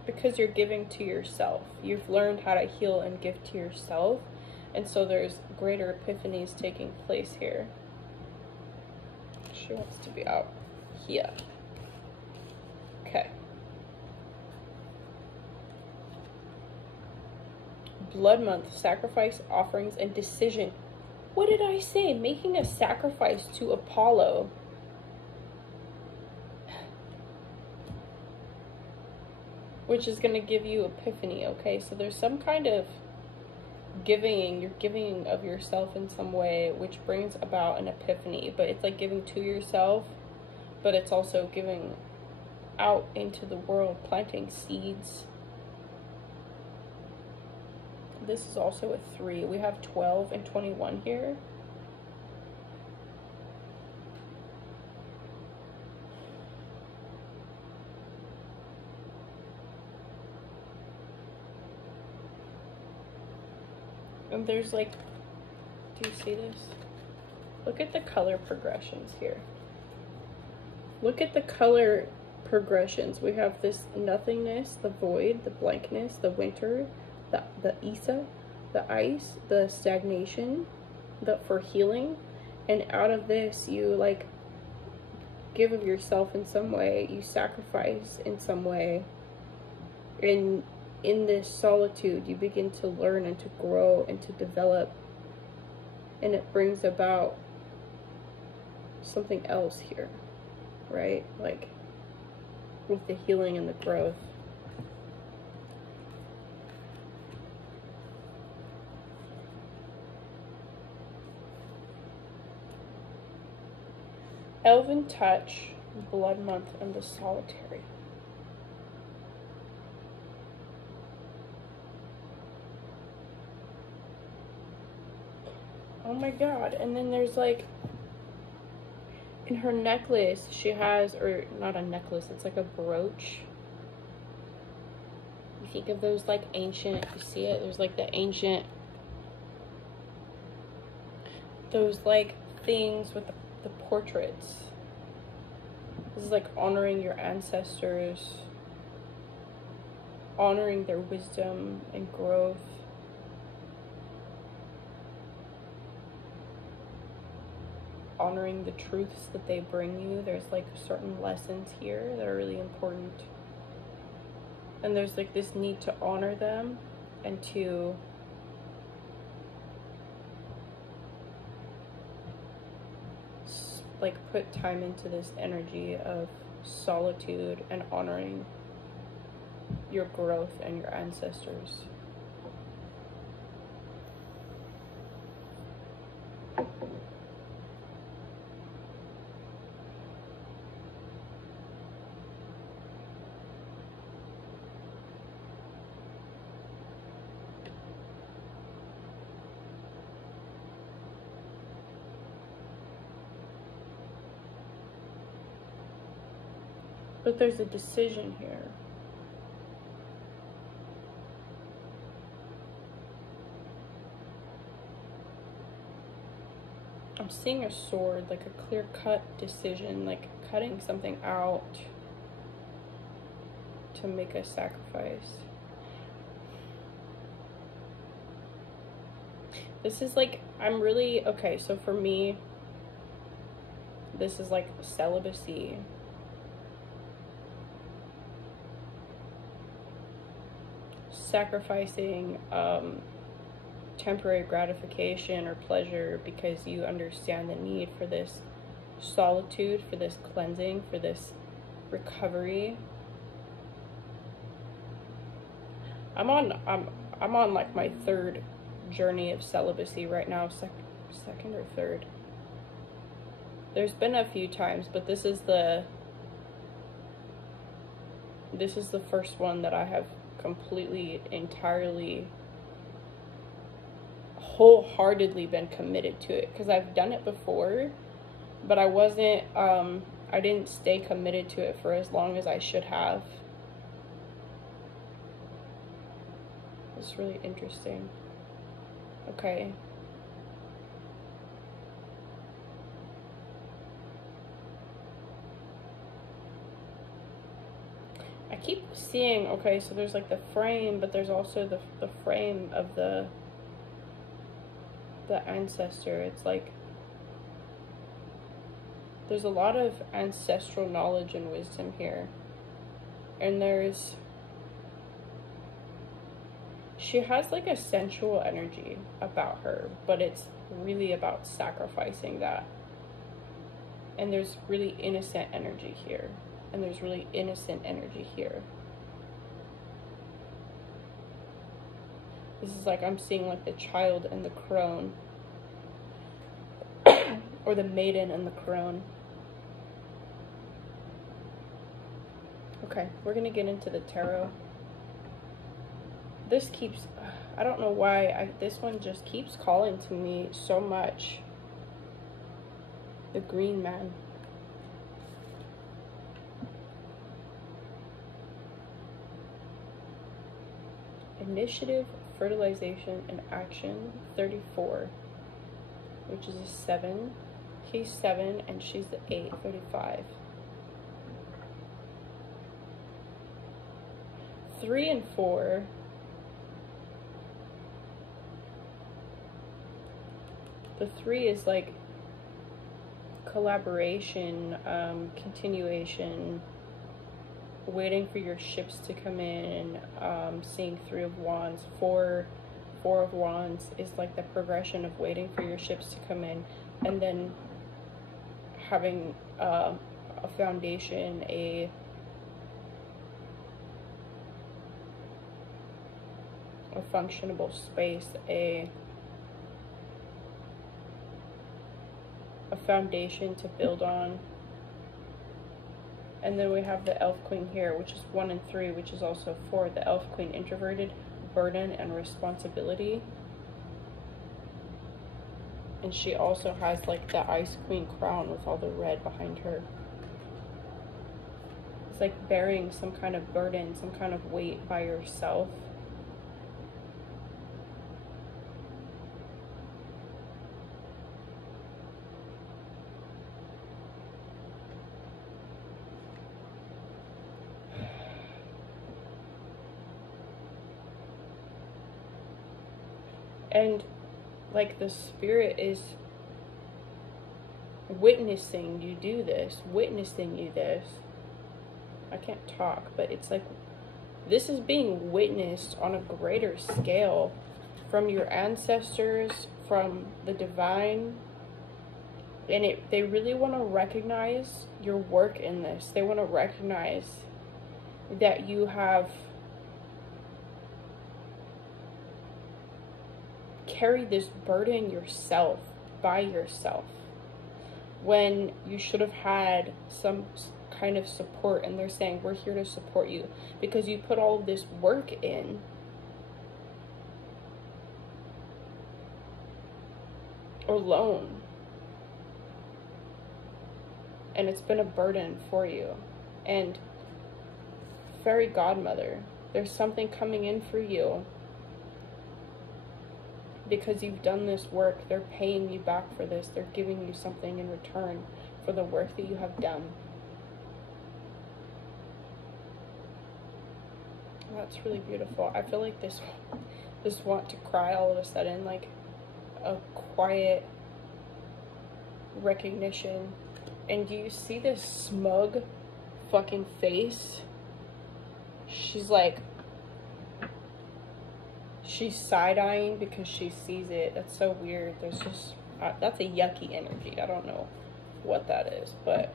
because you're giving to yourself. You've learned how to heal and give to yourself, and so there's greater epiphanies taking place here. She wants to be out here. Okay. Blood month, sacrifice, offerings, and decision. What did I say? Making a sacrifice to Apollo. Which is going to give you epiphany, okay? So there's some kind of giving. You're giving of yourself in some way, which brings about an epiphany. But it's like giving to yourself, but it's also giving out into the world, planting seeds. This is also a 3. We have 12 and 21 here. And there's like, do you see this? Look at the color progressions here. Look at the color progressions. We have this nothingness, the void, the blankness, the winter, the Isa, the ice, the stagnation, the for healing. And out of this, you like give of yourself in some way, you sacrifice in some way. And in this solitude, you begin to learn and to grow and to develop. And it brings about something else here, right? Like with the healing and the growth. Elven touch, blood month, and the solitary. Oh my god. And then there's like, in her necklace, she has, or not a necklace, it's like a brooch. You think of those like ancient, you see it? There's like the ancient, those like things with the portraits. This is like honoring your ancestors, honoring their wisdom and growth. Honoring the truths that they bring you. There's like certain lessons here that are really important. And there's like this need to honor them and to like put time into this energy of solitude and honoring your growth and your ancestors. But there's a decision here. I'm seeing a sword, like a clear-cut decision, like cutting something out to make a sacrifice. This is like, I'm really, okay, so for me, this is like celibacy. Sacrificing temporary gratification or pleasure because you understand the need for this solitude, for this cleansing, for this recovery. I'm on like my 3rd journey of celibacy right now, second or 3rd. There's been a few times, but this is the first one that I have completely, entirely, wholeheartedly been committed to it, because I've done it before, but I wasn't, I didn't stay committed to it for as long as I should have. It's really interesting. Okay. I keep seeing, okay, so there's like the frame, but there's also the frame of the ancestor. It's like there's a lot of ancestral knowledge and wisdom here. And she has like a sensual energy about her, but it's really about sacrificing that. And there's really innocent energy here. And there's really innocent energy here. This is like, I'm seeing like the child and the crone. Or the maiden and the crone. Okay, we're gonna get into the tarot. This keeps, I don't know why, this one just keeps calling to me so much. The green man. Initiative, fertilization, and action, 34, which is a 7. He's 7, and she's the 8, 35. 3 and 4. The 3 is like collaboration, continuation, waiting for your ships to come in, seeing 3 of Wands. 4 of Wands is like the progression of waiting for your ships to come in, and then having a foundation, a functionable space, a foundation to build on. And then we have the Elf Queen here, which is 1 and 3, which is also 4. The Elf Queen, introverted, burden, and responsibility. And she also has like the Ice Queen crown with all the red behind her. It's like bearing some kind of burden, some kind of weight by yourself. And like the spirit is witnessing you do this, witnessing you this. I can't talk, but it's like this is being witnessed on a greater scale from your ancestors, from the divine. And they really want to recognize your work in this. They want to recognize that you have carried this burden yourself, by yourself, when you should have had some kind of support. And they're saying, we're here to support you because you put all of this work in. Alone. And it's been a burden for you. And fairy godmother, there's something coming in for you because you've done this work. They're paying you back for this. They're giving you something in return for the work that you have done. That's really beautiful. I feel like this want to cry all of a sudden, like a quiet recognition. And do you see this smug fucking face? She's like, she's side-eyeing because she sees it. That's so weird. There's just, that's a yucky energy. I don't know what that is, but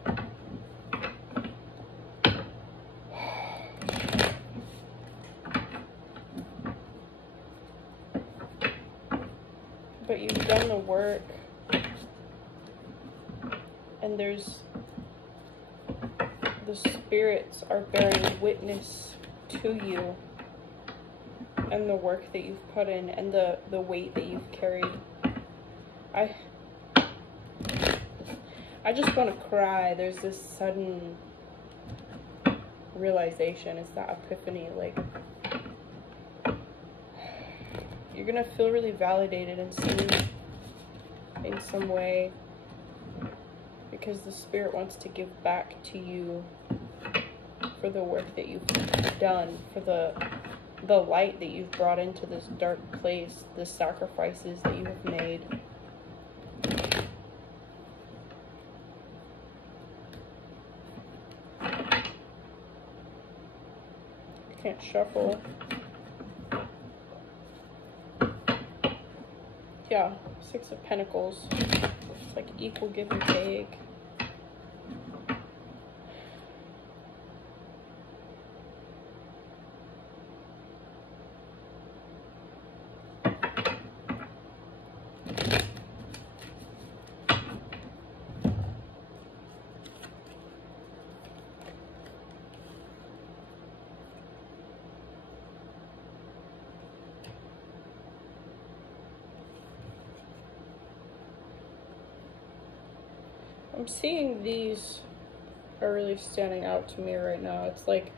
you've done the work, and the spirits are bearing witness to you and the work that you've put in and the weight that you've carried. I just want to cry. There's this sudden realization. It's that epiphany. Like, you're gonna feel really validated and seen in some way, because the Spirit wants to give back to you for the work that you've done, for the light that you've brought into this dark place, the sacrifices that you have made. I can't shuffle. Yeah, Six of Pentacles. It's like equal give and take. I'm seeing these are really standing out to me right now. It's like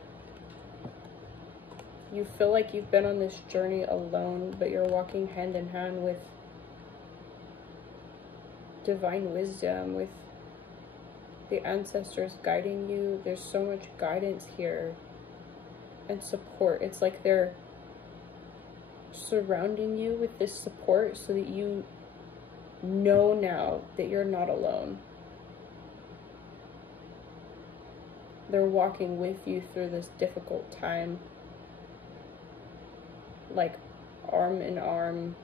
you feel like you've been on this journey alone, but you're walking hand in hand with divine wisdom, with the ancestors guiding you. There's so much guidance here and support. It's like they're surrounding you with this support so that you know now that you're not alone. They're walking with you through this difficult time, like arm in arm.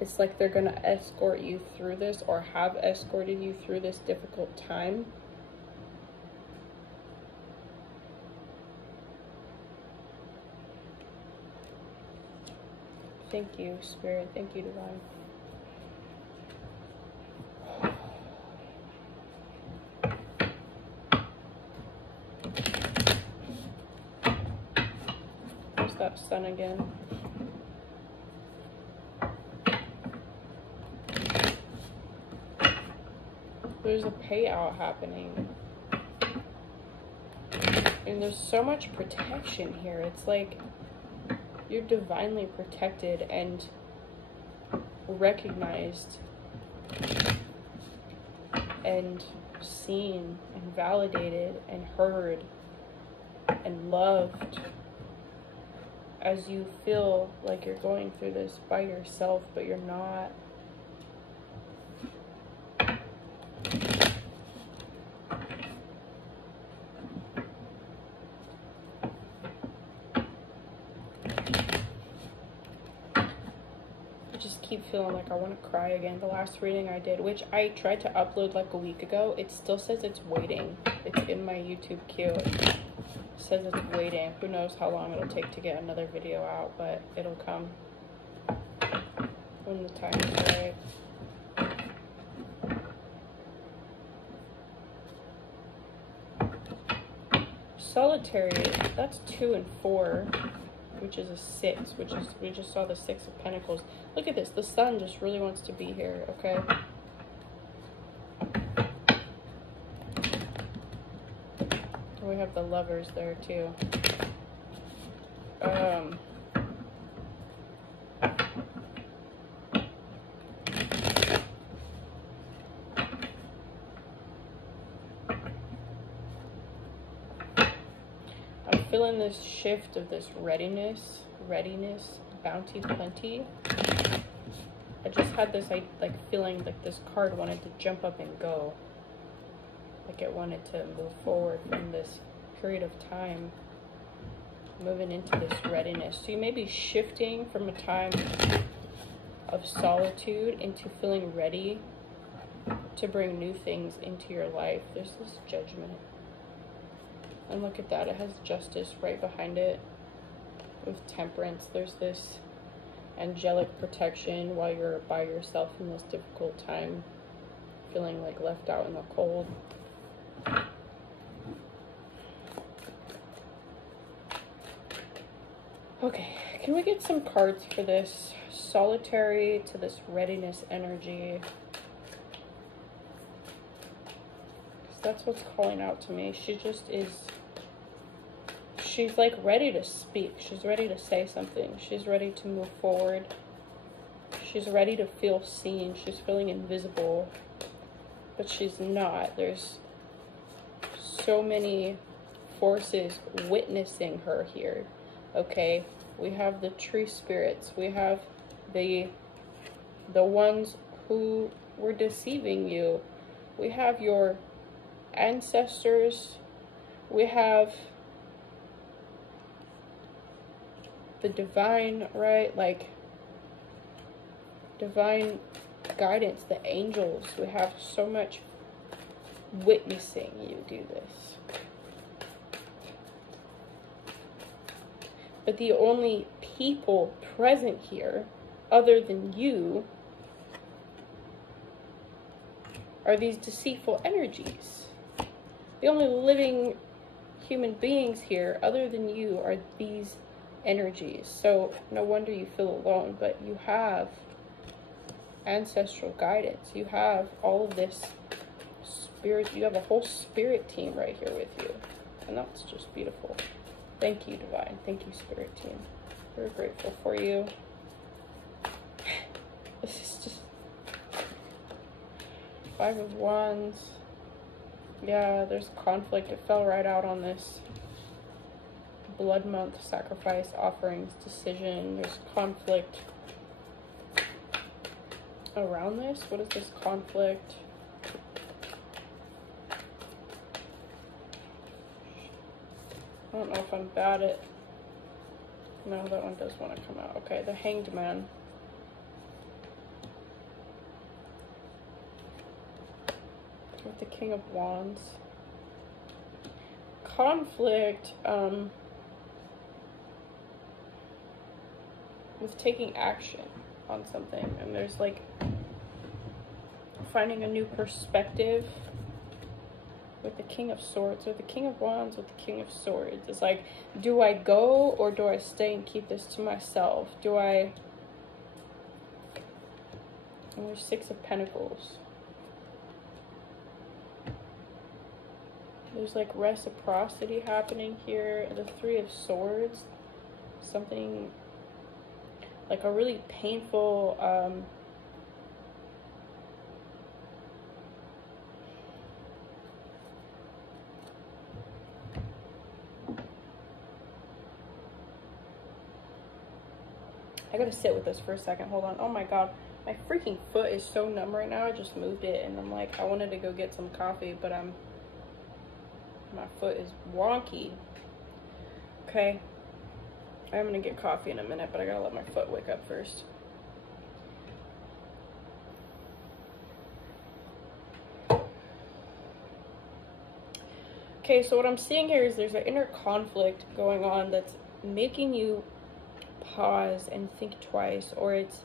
It's like they're gonna escort you through this, or have escorted you through this difficult time. Thank you, Spirit. Thank you, Divine. That sun again. There's a payout happening, and there's so much protection here. It's like you're divinely protected and recognized and seen and validated and heard and loved, as you feel like you're going through this by yourself, but you're not. I just keep feeling like I want to cry again. The last reading I did, which I tried to upload like a week ago, it still says it's waiting. It's in my YouTube queue. Says it's waiting. Who knows how long it'll take to get another video out, but it'll come when the time is right. Solitary, that's 2 and 4, which is a 6, which is, we just saw the 6 of Pentacles. Look at this, the sun just really wants to be here, okay? We have the Lovers there too. I'm feeling this shift of this readiness, bounty, plenty. I just had this like feeling like this card wanted to jump up and go. Like it wanted to move forward from this period of time, moving into this readiness. So you may be shifting from a time of solitude into feeling ready to bring new things into your life. There's this Judgment. And look at that, it has Justice right behind it with Temperance. There's this angelic protection while you're by yourself in this difficult time, feeling like left out in the cold. Okay, can we get some cards for this solitary to this readiness energy? Because that's what's calling out to me. She just is, she's like ready to speak. She's ready to say something. She's ready to move forward. She's ready to feel seen. She's feeling invisible, but she's not. There's so many forces witnessing her here. Okay, we have the tree spirits. We have the ones who were deceiving you. We have your ancestors. We have the divine, right? Like divine guidance, the angels. We have so much witnessing you do this. But the only people present here, other than you, are these deceitful energies. The only living human beings here, other than you, are these energies. So no wonder you feel alone, but you have ancestral guidance. You have all of this spirit. You have a whole spirit team right here with you. And that's just beautiful. Thank you, Divine. Thank you, Spirit Team. We're grateful for you. This is just 5 of Wands. Yeah, there's conflict. It fell right out on this. Blood month, sacrifice, offerings, decision. There's conflict around this. What is this conflict? I don't know if I'm bad at... No, that one does want to come out. Okay, the Hanged Man. With the King of Wands. Conflict, with taking action on something. And there's like finding a new perspective. With the King of Swords, or the King of Wands, with the King of Swords. It's like, do I go or do I stay and keep this to myself? Do I... And there's 6 of Pentacles. There's like reciprocity happening here. The 3 of Swords. Something like a really painful... I gotta sit with this for a second. Hold on. Oh my god. My freaking foot is so numb right now. I just moved it and I'm like, I wanted to go get some coffee, but my foot is wonky. Okay. I'm gonna get coffee in a minute, but I gotta let my foot wake up first. Okay, so what I'm seeing here is there's an inner conflict going on that's making you pause and think twice, or it's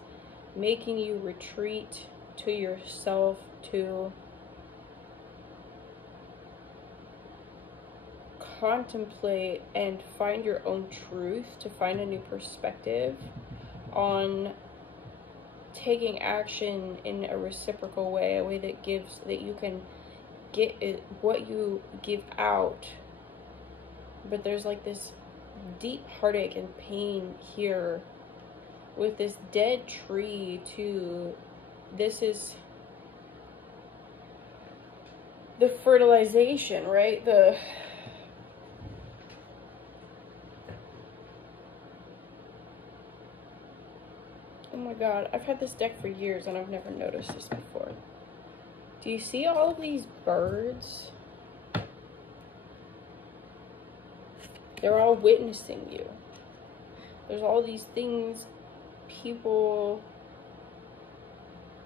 making you retreat to yourself to contemplate and find your own truth, to find a new perspective on taking action in a reciprocal way, a way that gives, that you can get it, what you give out. But there's like this deep heartache and pain here with this dead tree too. This is the fertilization, right? The oh my god, I've had this deck for years and I've never noticed this before. Do you see all of these birds? They're all witnessing you. There's all these things, people,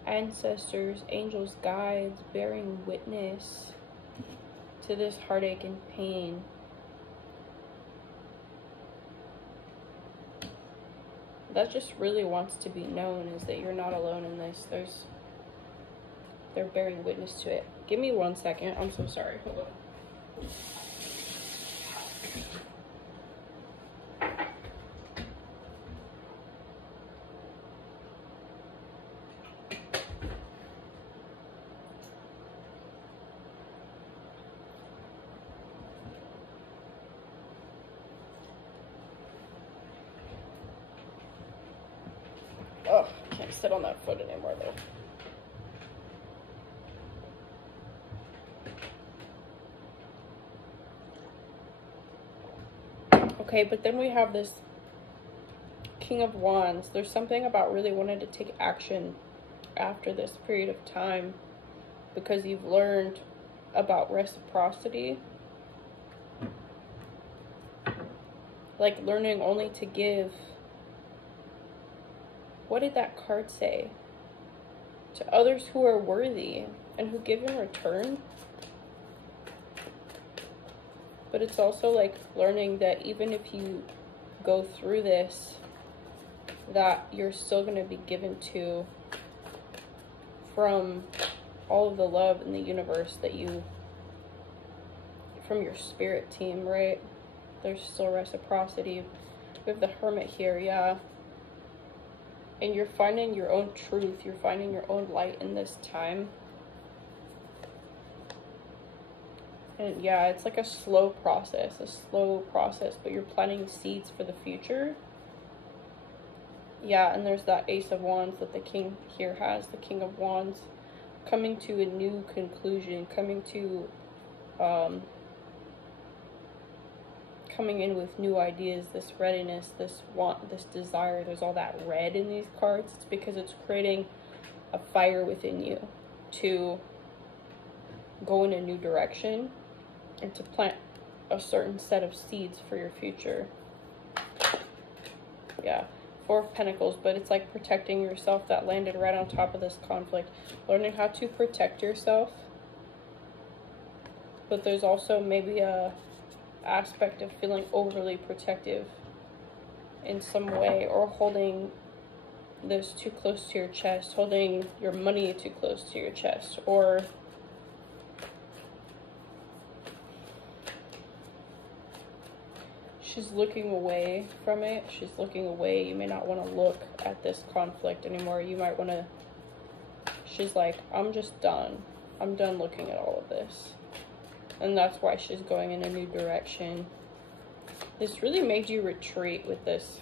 ancestors, angels, guides, bearing witness to this heartache and pain. That just really wants to be known, is that you're not alone in this. They're bearing witness to it. Give me 1 second. I'm so sorry. Hold on. Oh, can't sit on that foot anymore though. Okay, but then we have this King of Wands. There's something about really wanting to take action after this period of time because you've learned about reciprocity. Like learning only to give. What did that card say? To others who are worthy and who give in return. But it's also like learning that even if you go through this, that you're still going to be given to from all of the love in the universe that you, from your spirit team, right? There's still reciprocity. We have the Hermit here, yeah. And you're finding your own truth. You're finding your own light in this time. And yeah, it's like a slow process, but you're planting seeds for the future. Yeah, and there's that Ace of Wands that the King here has, the King of Wands, coming to a new conclusion, coming in with new ideas, this readiness, this want, this desire. There's all that red in these cards. It's because it's creating a fire within you to go in a new direction and to plant a certain set of seeds for your future. Yeah, Four of Pentacles, but it's like protecting yourself. That landed right on top of this conflict. Learning how to protect yourself. But there's also maybe a aspect of feeling overly protective in some way, or holding this too close to your chest, holding your money too close to your chest, or she's looking away from it. She's looking away. You may not want to look at this conflict anymore. You might want to, she's like, I'm just done. I'm done looking at all of this. And that's why she's going in a new direction. This really made you retreat with this.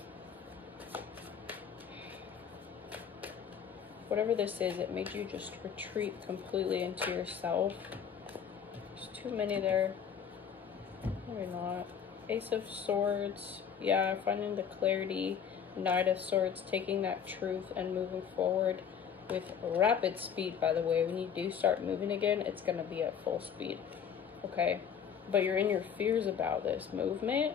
Whatever this is, it made you just retreat completely into yourself. There's too many there. Maybe not. Ace of Swords. Yeah, finding the clarity. Knight of Swords, taking that truth and moving forward with rapid speed, by the way. When you do start moving again, it's going to be at full speed. Okay, but you're in your fears about this movement.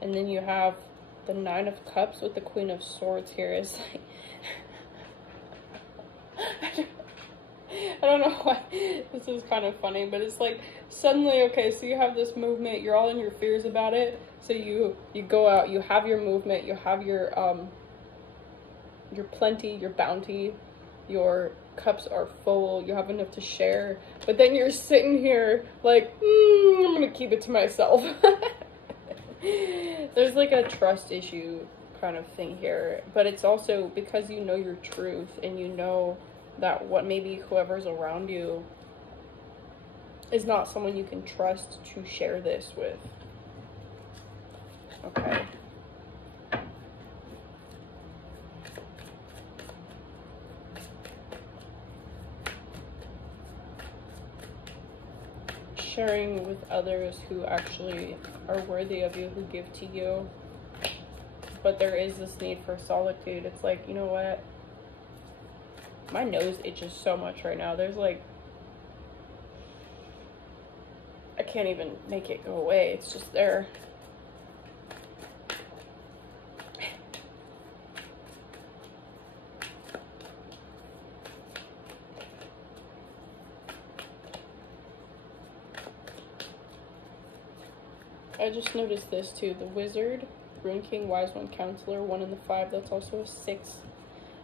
And then you have the Nine of Cups with the Queen of Swords here. Is like, I don't know why this is kind of funny, but it's like suddenly, okay, so you have this movement, you're all in your fears about it. So you go out, you have your movement, you have your plenty, your bounty, your cups are full, you have enough to share, but then you're sitting here like, I'm gonna keep it to myself. There's like a trust issue kind of thing here, but it's also because you know your truth and you know that what maybe whoever's around you is not someone you can trust to share this with. Okay. Sharing with others who actually are worthy of you, who give to you. But there is this need for solitude. It's like, you know what? My nose itches so much right now. There's like, I can't even make it go away. It's just there. I just noticed this too. The Wizard, Rune King, Wise One, Counselor, 1 and the 5. That's also a 6.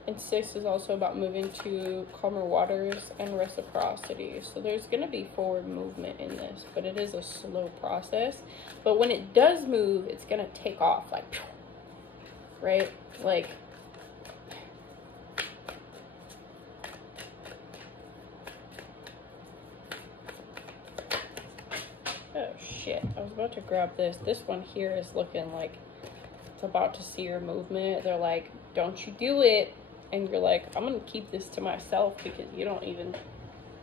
And 6 is also about moving to calmer waters and reciprocity. So there's going to be forward movement in this, but it is a slow process. But when it does move, it's going to take off, like, right? Like, oh shit, I was was about to grab this. This one here is looking like it's about to see your movement. They're like, don't you do it. And you're like, I'm gonna keep this to myself because you don't even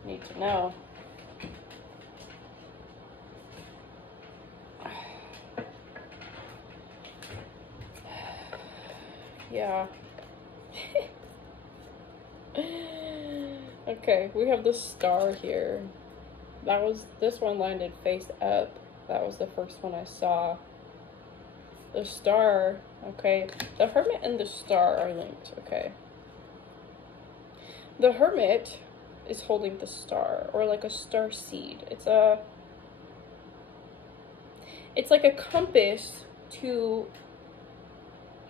need to know. Yeah. Okay, we have the star here. This one landed face up. That was the first one I saw. The star, okay. The hermit and the star are linked, okay. The hermit is holding the star, or like a star seed. It's like a compass to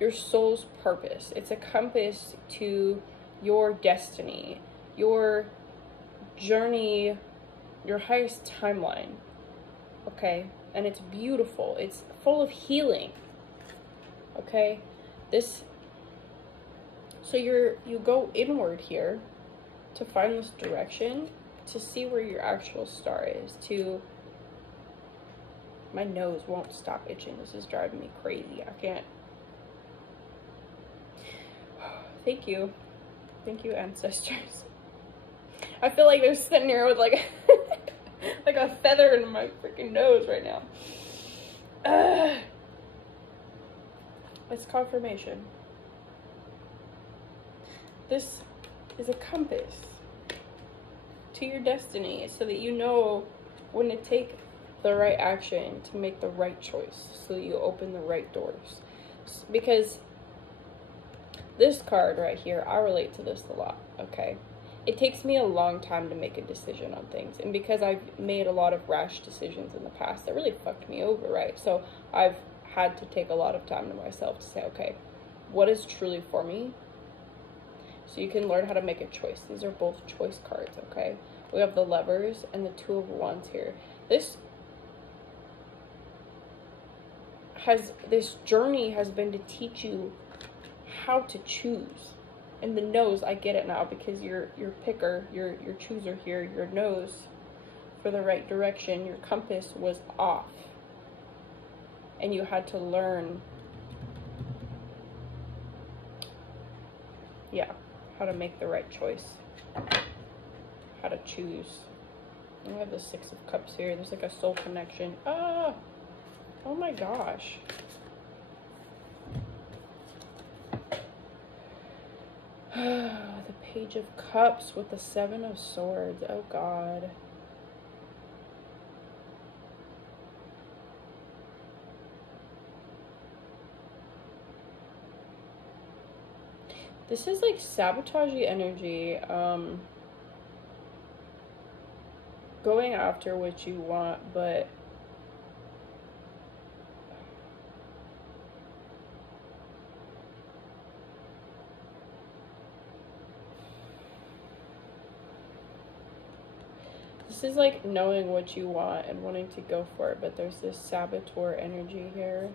your soul's purpose. It's a compass to your destiny, your journey, your highest timeline, okay? And it's beautiful. It's full of healing, okay? So you go inward here to find this direction, to see where your actual star is, my nose won't stop itching. This is driving me crazy. I can't. Thank you, ancestors. I feel like they're sitting here with like like a feather in my freaking nose right now. It's confirmation. This is a compass to your destiny, so that you know when to take the right action, to make the right choice, so that you open the right doors. Because this card right here, I relate to this a lot, okay? It takes me a long time to make a decision on things, and because I've made a lot of rash decisions in the past that really fucked me over, right? So I've had to take a lot of time to myself to say, okay, what is truly for me? So you can learn how to make a choice. These are both choice cards, okay? We have the Lovers and the Two of Wands here. This journey has been to teach you how to choose. And the nose, I get it now, because your picker, your chooser here, your nose for the right direction, your compass was off. And you had to learn, yeah, how to make the right choice, how to choose. And we have the Six of Cups here. There's like a soul connection. Ah, oh my gosh. The Page of Cups with the Seven of Swords. Oh God. This is like sabotagey energy. Going after what you want, but this is like knowing what you want and wanting to go for it, but there's this saboteur energy here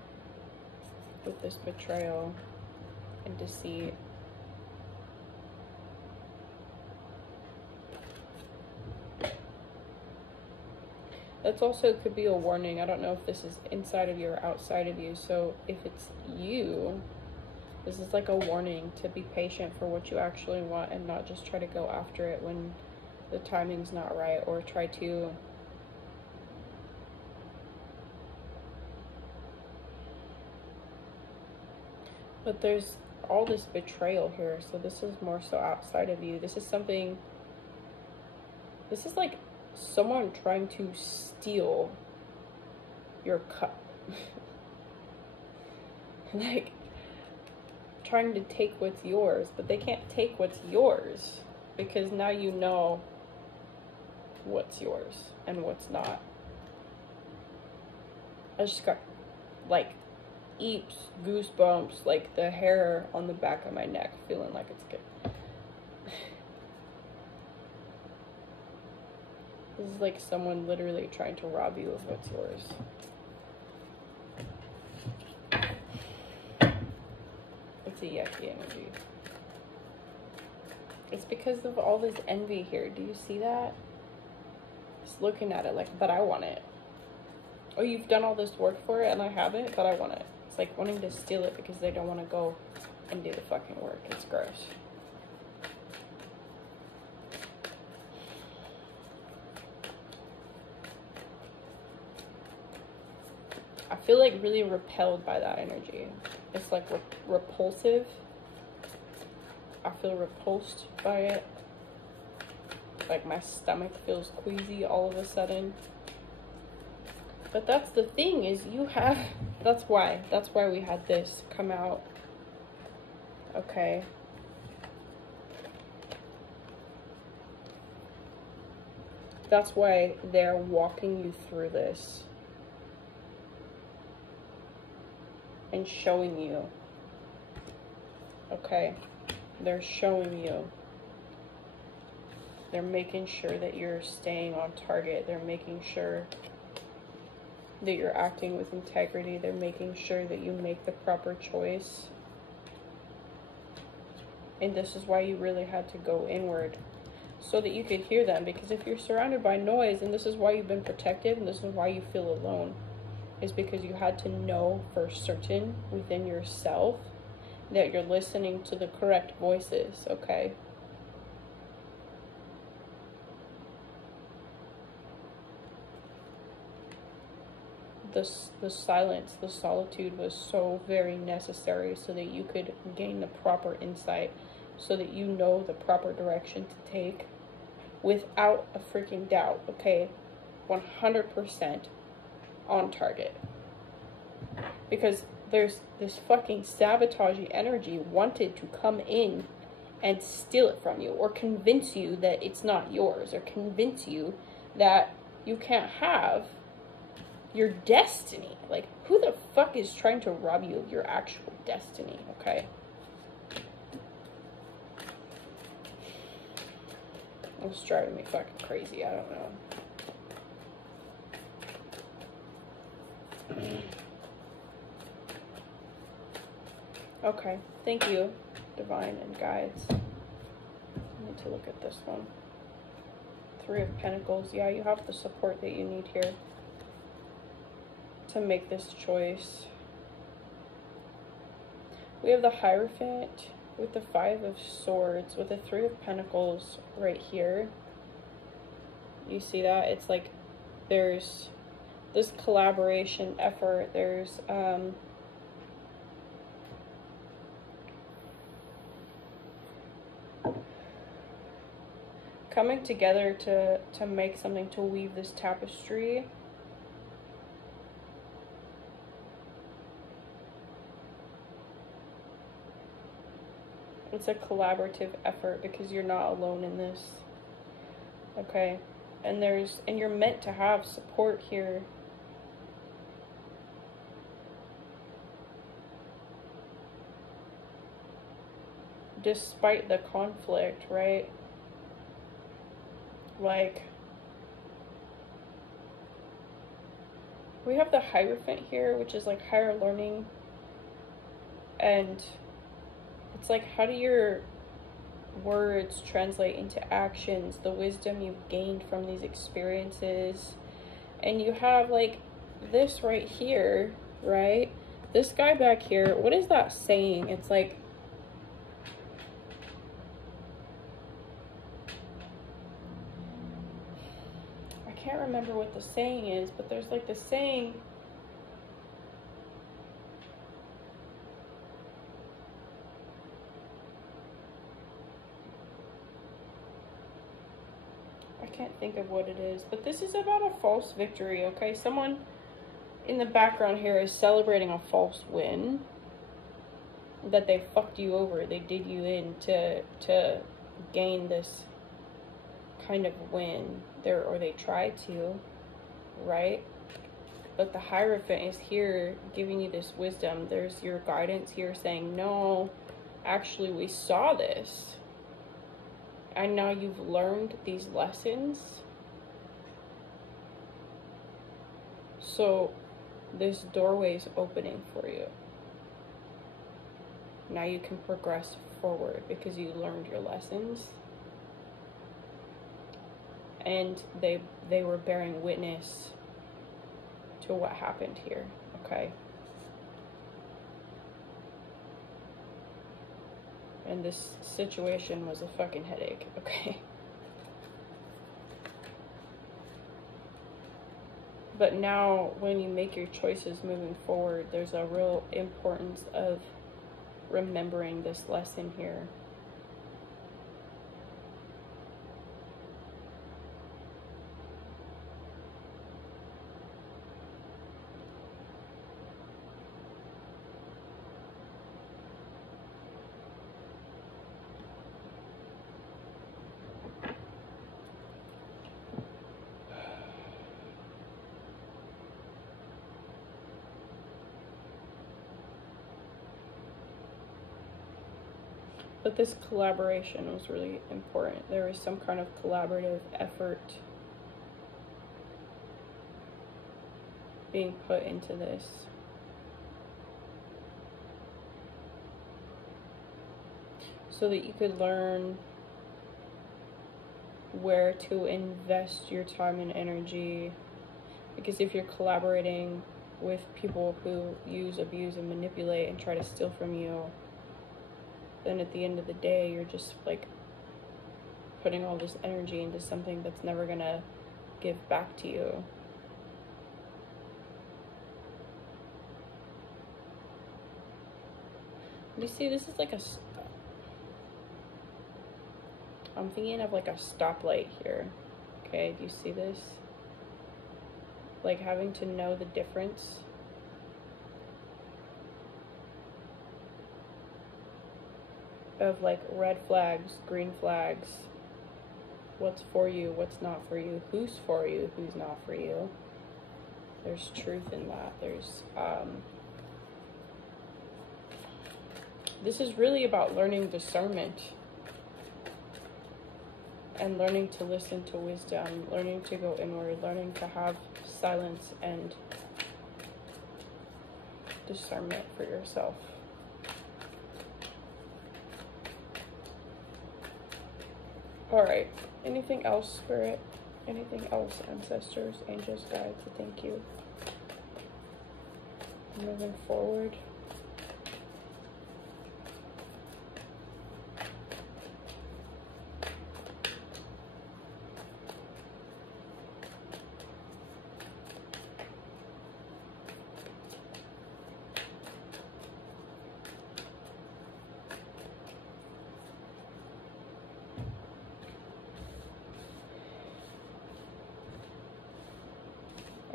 with this betrayal and deceit. That's also could be a warning. I don't know if this is inside of you or outside of you. So if it's you, this is like a warning to be patient for what you actually want and not just try to go after it when the timing's not right, or try to but there's all this betrayal here, so this is more so outside of you. This is something, this is like someone trying to steal your cup. Like trying to take what's yours, but they can't take what's yours because now you know what's yours and what's not. I just got like goosebumps, like the hair on the back of my neck, feeling like it's good. This is like someone literally trying to rob you of what's yours. It's a yucky energy. It's because of all this envy here. Do you see that? Just looking at it like, but I want it. Oh, you've done all this work for it and I haven't, but I want it. It's like wanting to steal it because they don't want to go and do the fucking work. It's gross. I feel like really repelled by that energy. It's like repulsive. I feel repulsed by it. Like my stomach feels queasy all of a sudden. But that's the thing, is you have, that's why we had this come out. Okay. That's why they're walking you through this and showing you. Okay. They're showing you. They're making sure that you're staying on target. They're making sure that you're acting with integrity. They're making sure that you make the proper choice. And this is why you really had to go inward, so that you could hear them. Because if you're surrounded by noise, and this is why you've been protected, and this is why you feel alone, is because you had to know for certain within yourself that you're listening to the correct voices, okay? The silence, the solitude was so very necessary so that you could gain the proper insight, so that you know the proper direction to take without a freaking doubt, okay? 100% on target. Because there's this fucking sabotaging energy wanted to come in and steal it from you, or convince you that it's not yours, or convince you that you can't have your destiny. Like, who the fuck is trying to rob you of your actual destiny, okay? It's driving me fucking crazy, I don't know. Okay, thank you, Divine and Guides. I need to look at this one. Three of Pentacles. Yeah, you have the support that you need here to make this choice. We have the Hierophant with the Five of Swords with the Three of Pentacles right here. You see that? It's like there's this collaboration effort. There's coming together to make something, to weave this tapestry. It's a collaborative effort because you're not alone in this. Okay? And you're meant to have support here. Despite the conflict, right? Like, we have the Hierophant here, which is like higher learning. And it's like, how do your words translate into actions, the wisdom you've gained from these experiences? And you have like this right here, right? This guy back here, what is that saying? It's like, I can't remember what the saying is, but there's like the saying, I can't think of what it is, but this is about a false victory, okay? Someone in the background here is celebrating a false win, that they fucked you over, they did you in to gain this kind of win there, or they tried to, right? But the Hierophant is here giving you this wisdom. There's your guidance here saying, no, actually we saw this, and now you've learned these lessons, so this doorway is opening for you. Now you can progress forward because you learned your lessons. And they were bearing witness to what happened here, okay? And this situation was a fucking headache, okay? But now, when you make your choices moving forward, there's a real importance of remembering this lesson here. But this collaboration was really important. There was some kind of collaborative effort being put into this. So that you could learn where to invest your time and energy. Because if you're collaborating with people who use, abuse, and manipulate and try to steal from you, then at the end of the day, you're just like putting all this energy into something that's never gonna give back to you. You see, this is like I'm thinking of like a stoplight here. Okay, do you see this? Like having to know the difference. Of like red flags, green flags, what's for you, what's not for you, who's for you, who's not for you. There's truth in that. There's this is really about learning discernment and learning to listen to wisdom, learning to go inward, learning to have silence and discernment for yourself. All right, anything else, Spirit? Anything else, ancestors, angels, guides? Thank you. Moving forward.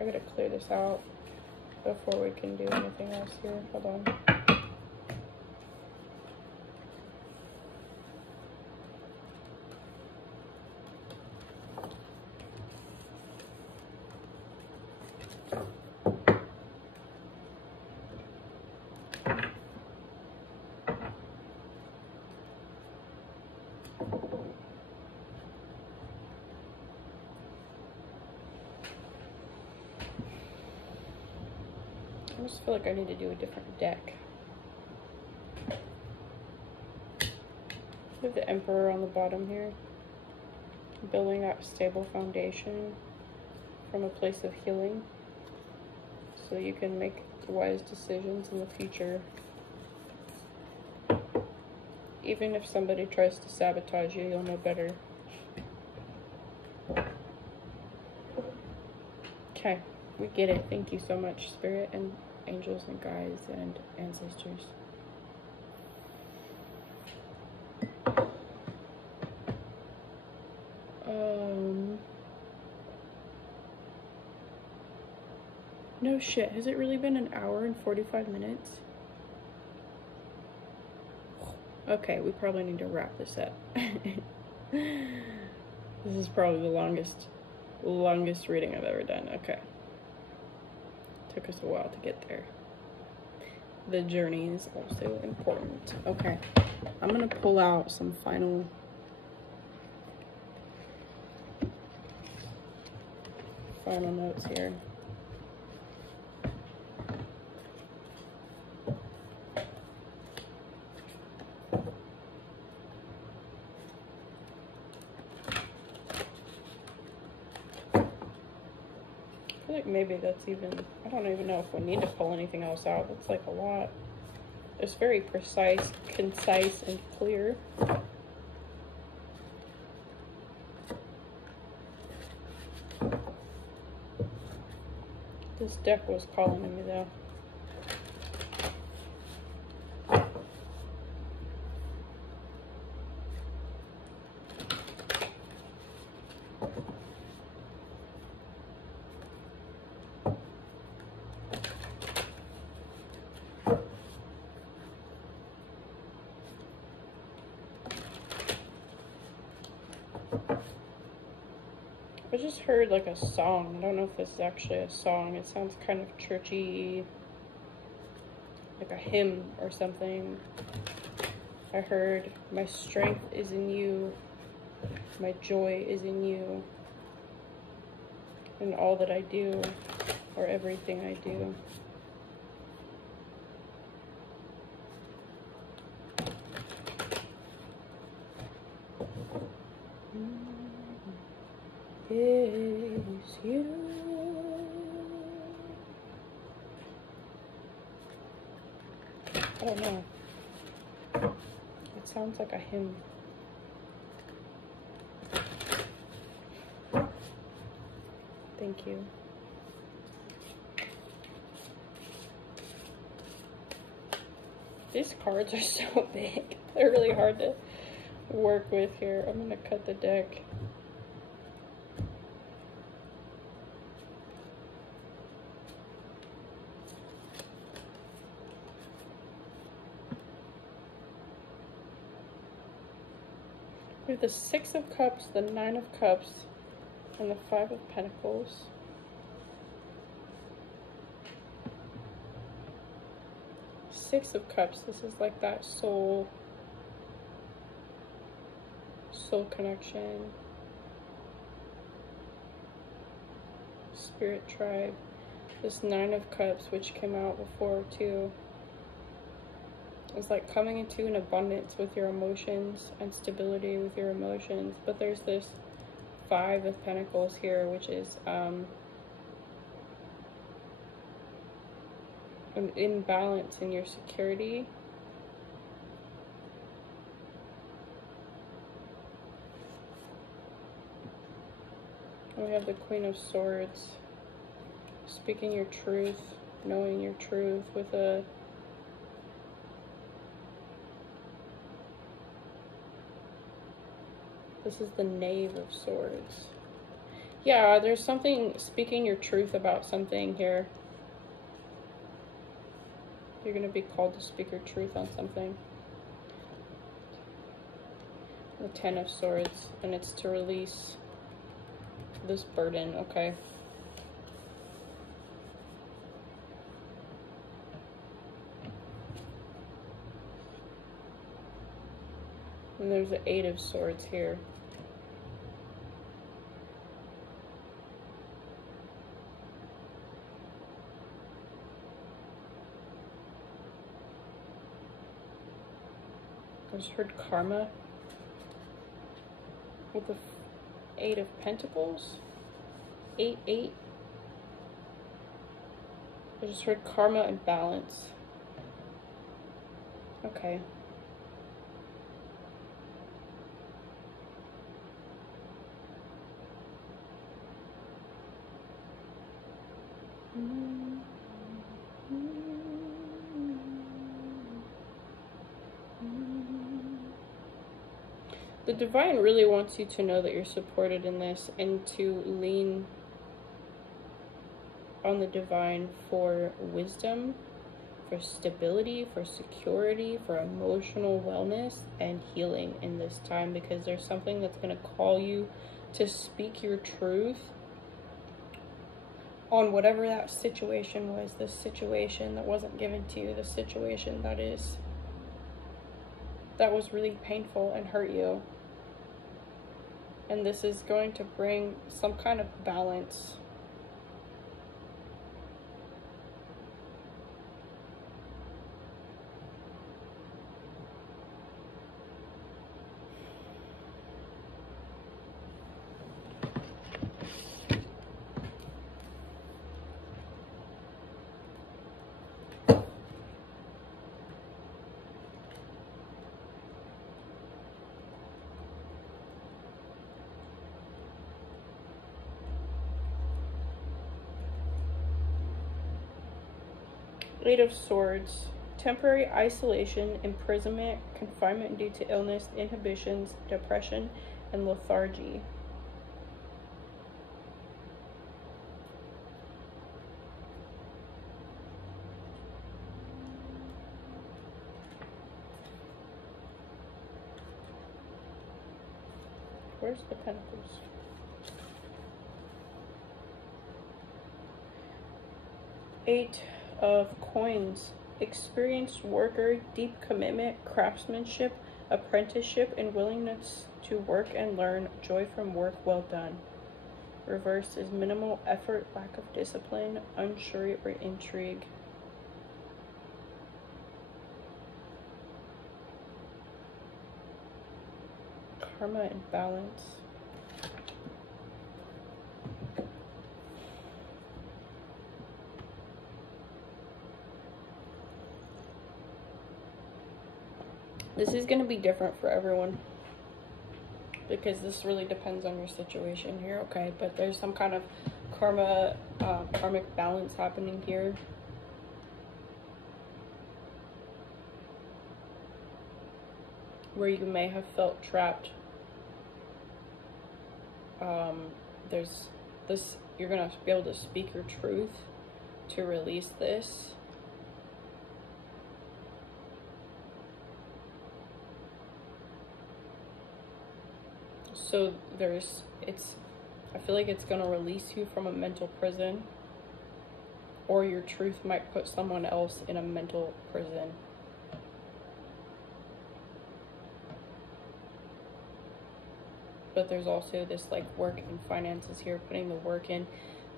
I gotta clear this out before we can do anything else here. Hold on. I just feel like I need to do a different deck. With the Emperor on the bottom here. Building that stable foundation from a place of healing. So you can make wise decisions in the future. Even if somebody tries to sabotage you, you'll know better. Okay, we get it. Thank you so much, Spirit and angels and guides and ancestors. No shit, has it really been an hour and 45 minutes? Okay, we probably need to wrap this up. This is probably the longest reading I've ever done. Okay. Took us a while to get there. The journey is also important. Okay. I'm gonna pull out some final notes here. maybe that's even, I don't even know if we need to pull anything else out. That's like a lot. It's very precise, concise, and clear. This deck was calling to me though. I just heard like a song. I don't know if this is actually a song. It sounds kind of churchy, like a hymn or something. I heard, my strength is in you, my joy is in you, and all that I do, or everything I do. Is you. I don't know. It sounds like a hymn. Thank you. These cards are so big. They're really hard to work with here. I'm gonna cut the deck. We have the Six of Cups, the Nine of Cups, and the Five of Pentacles. Six of Cups, this is like that soul connection. Spirit tribe. This Nine of Cups, which came out before too. It's like coming into an abundance with your emotions and stability with your emotions. But there's this Five of Pentacles here, which is an imbalance in your security. And we have the Queen of Swords, speaking your truth, knowing your truth with a this is the Knave of Swords. Yeah, there's something, speaking your truth about something here. You're going to be called to speak your truth on something. The Ten of Swords, and it's to release this burden, okay? And there's the Eight of Swords here. I just heard karma with the Eight of Pentacles. 8-8. I just heard karma and balance. Okay. The divine really wants you to know that you're supported in this and to lean on the divine for wisdom, for stability, for security, for emotional wellness and healing in this time, because there's something that's going to call you to speak your truth on whatever that situation was, this situation that wasn't given to you, the situation that was really painful and hurt you. And this is going to bring some kind of balance. Eight of Swords. Temporary isolation, imprisonment, confinement due to illness, inhibitions, depression, and lethargy. Where's the Pentacles? Eight of Coins. Experienced worker, deep commitment, craftsmanship, apprenticeship, and willingness to work and learn. Joy from work well done. Reverse is minimal effort, lack of discipline, unsure or intrigue. Karma and balance. This is going to be different for everyone because this really depends on your situation here, okay? But there's some kind of karmic balance happening here. Where you may have felt trapped. There's this, you're going to be able to speak your truth to release this. So I feel like it's going to release you from a mental prison, or your truth might put someone else in a mental prison. But there's also this like work and finances here, putting the work in.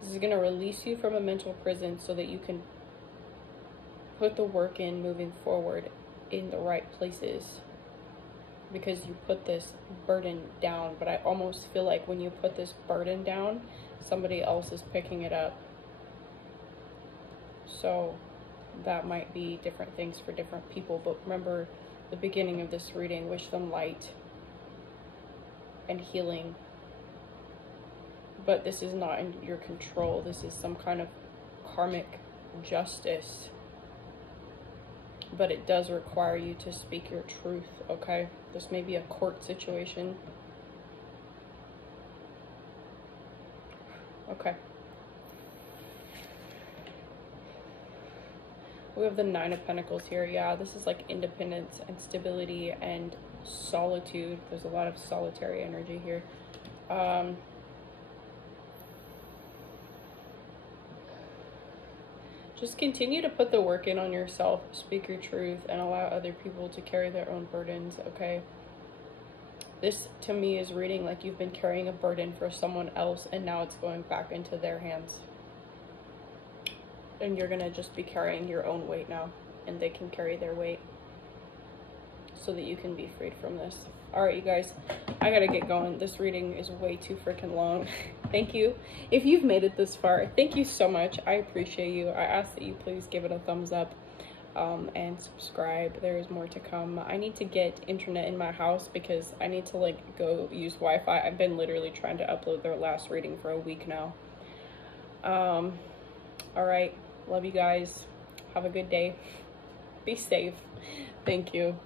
This is going to release you from a mental prison so that you can put the work in moving forward in the right places. Because you put this burden down, but I almost feel like when you put this burden down, somebody else is picking it up. So that might be different things for different people, but remember the beginning of this reading, wish them light and healing. But this is not in your control. This is some kind of karmic justice. But it does require you to speak your truth, okay? This may be a court situation. Okay. We have the Nine of Pentacles here. Yeah, this is like independence and stability and solitude. There's a lot of solitary energy here. Just continue to put the work in on yourself, speak your truth, and allow other people to carry their own burdens, okay? This, to me, is reading like you've been carrying a burden for someone else, and now it's going back into their hands. And you're going to just be carrying your own weight now, and they can carry their weight so that you can be freed from this. All right, you guys, I gotta get going. This reading is way too freaking long. Thank you. If you've made it this far, thank you so much. I appreciate you. I ask that you please give it a thumbs up and subscribe. There is more to come. I need to get internet in my house because I need to like go use Wi-Fi. I've been literally trying to upload their last reading for a week now. All right, love you guys. Have a good day. Be safe. Thank you.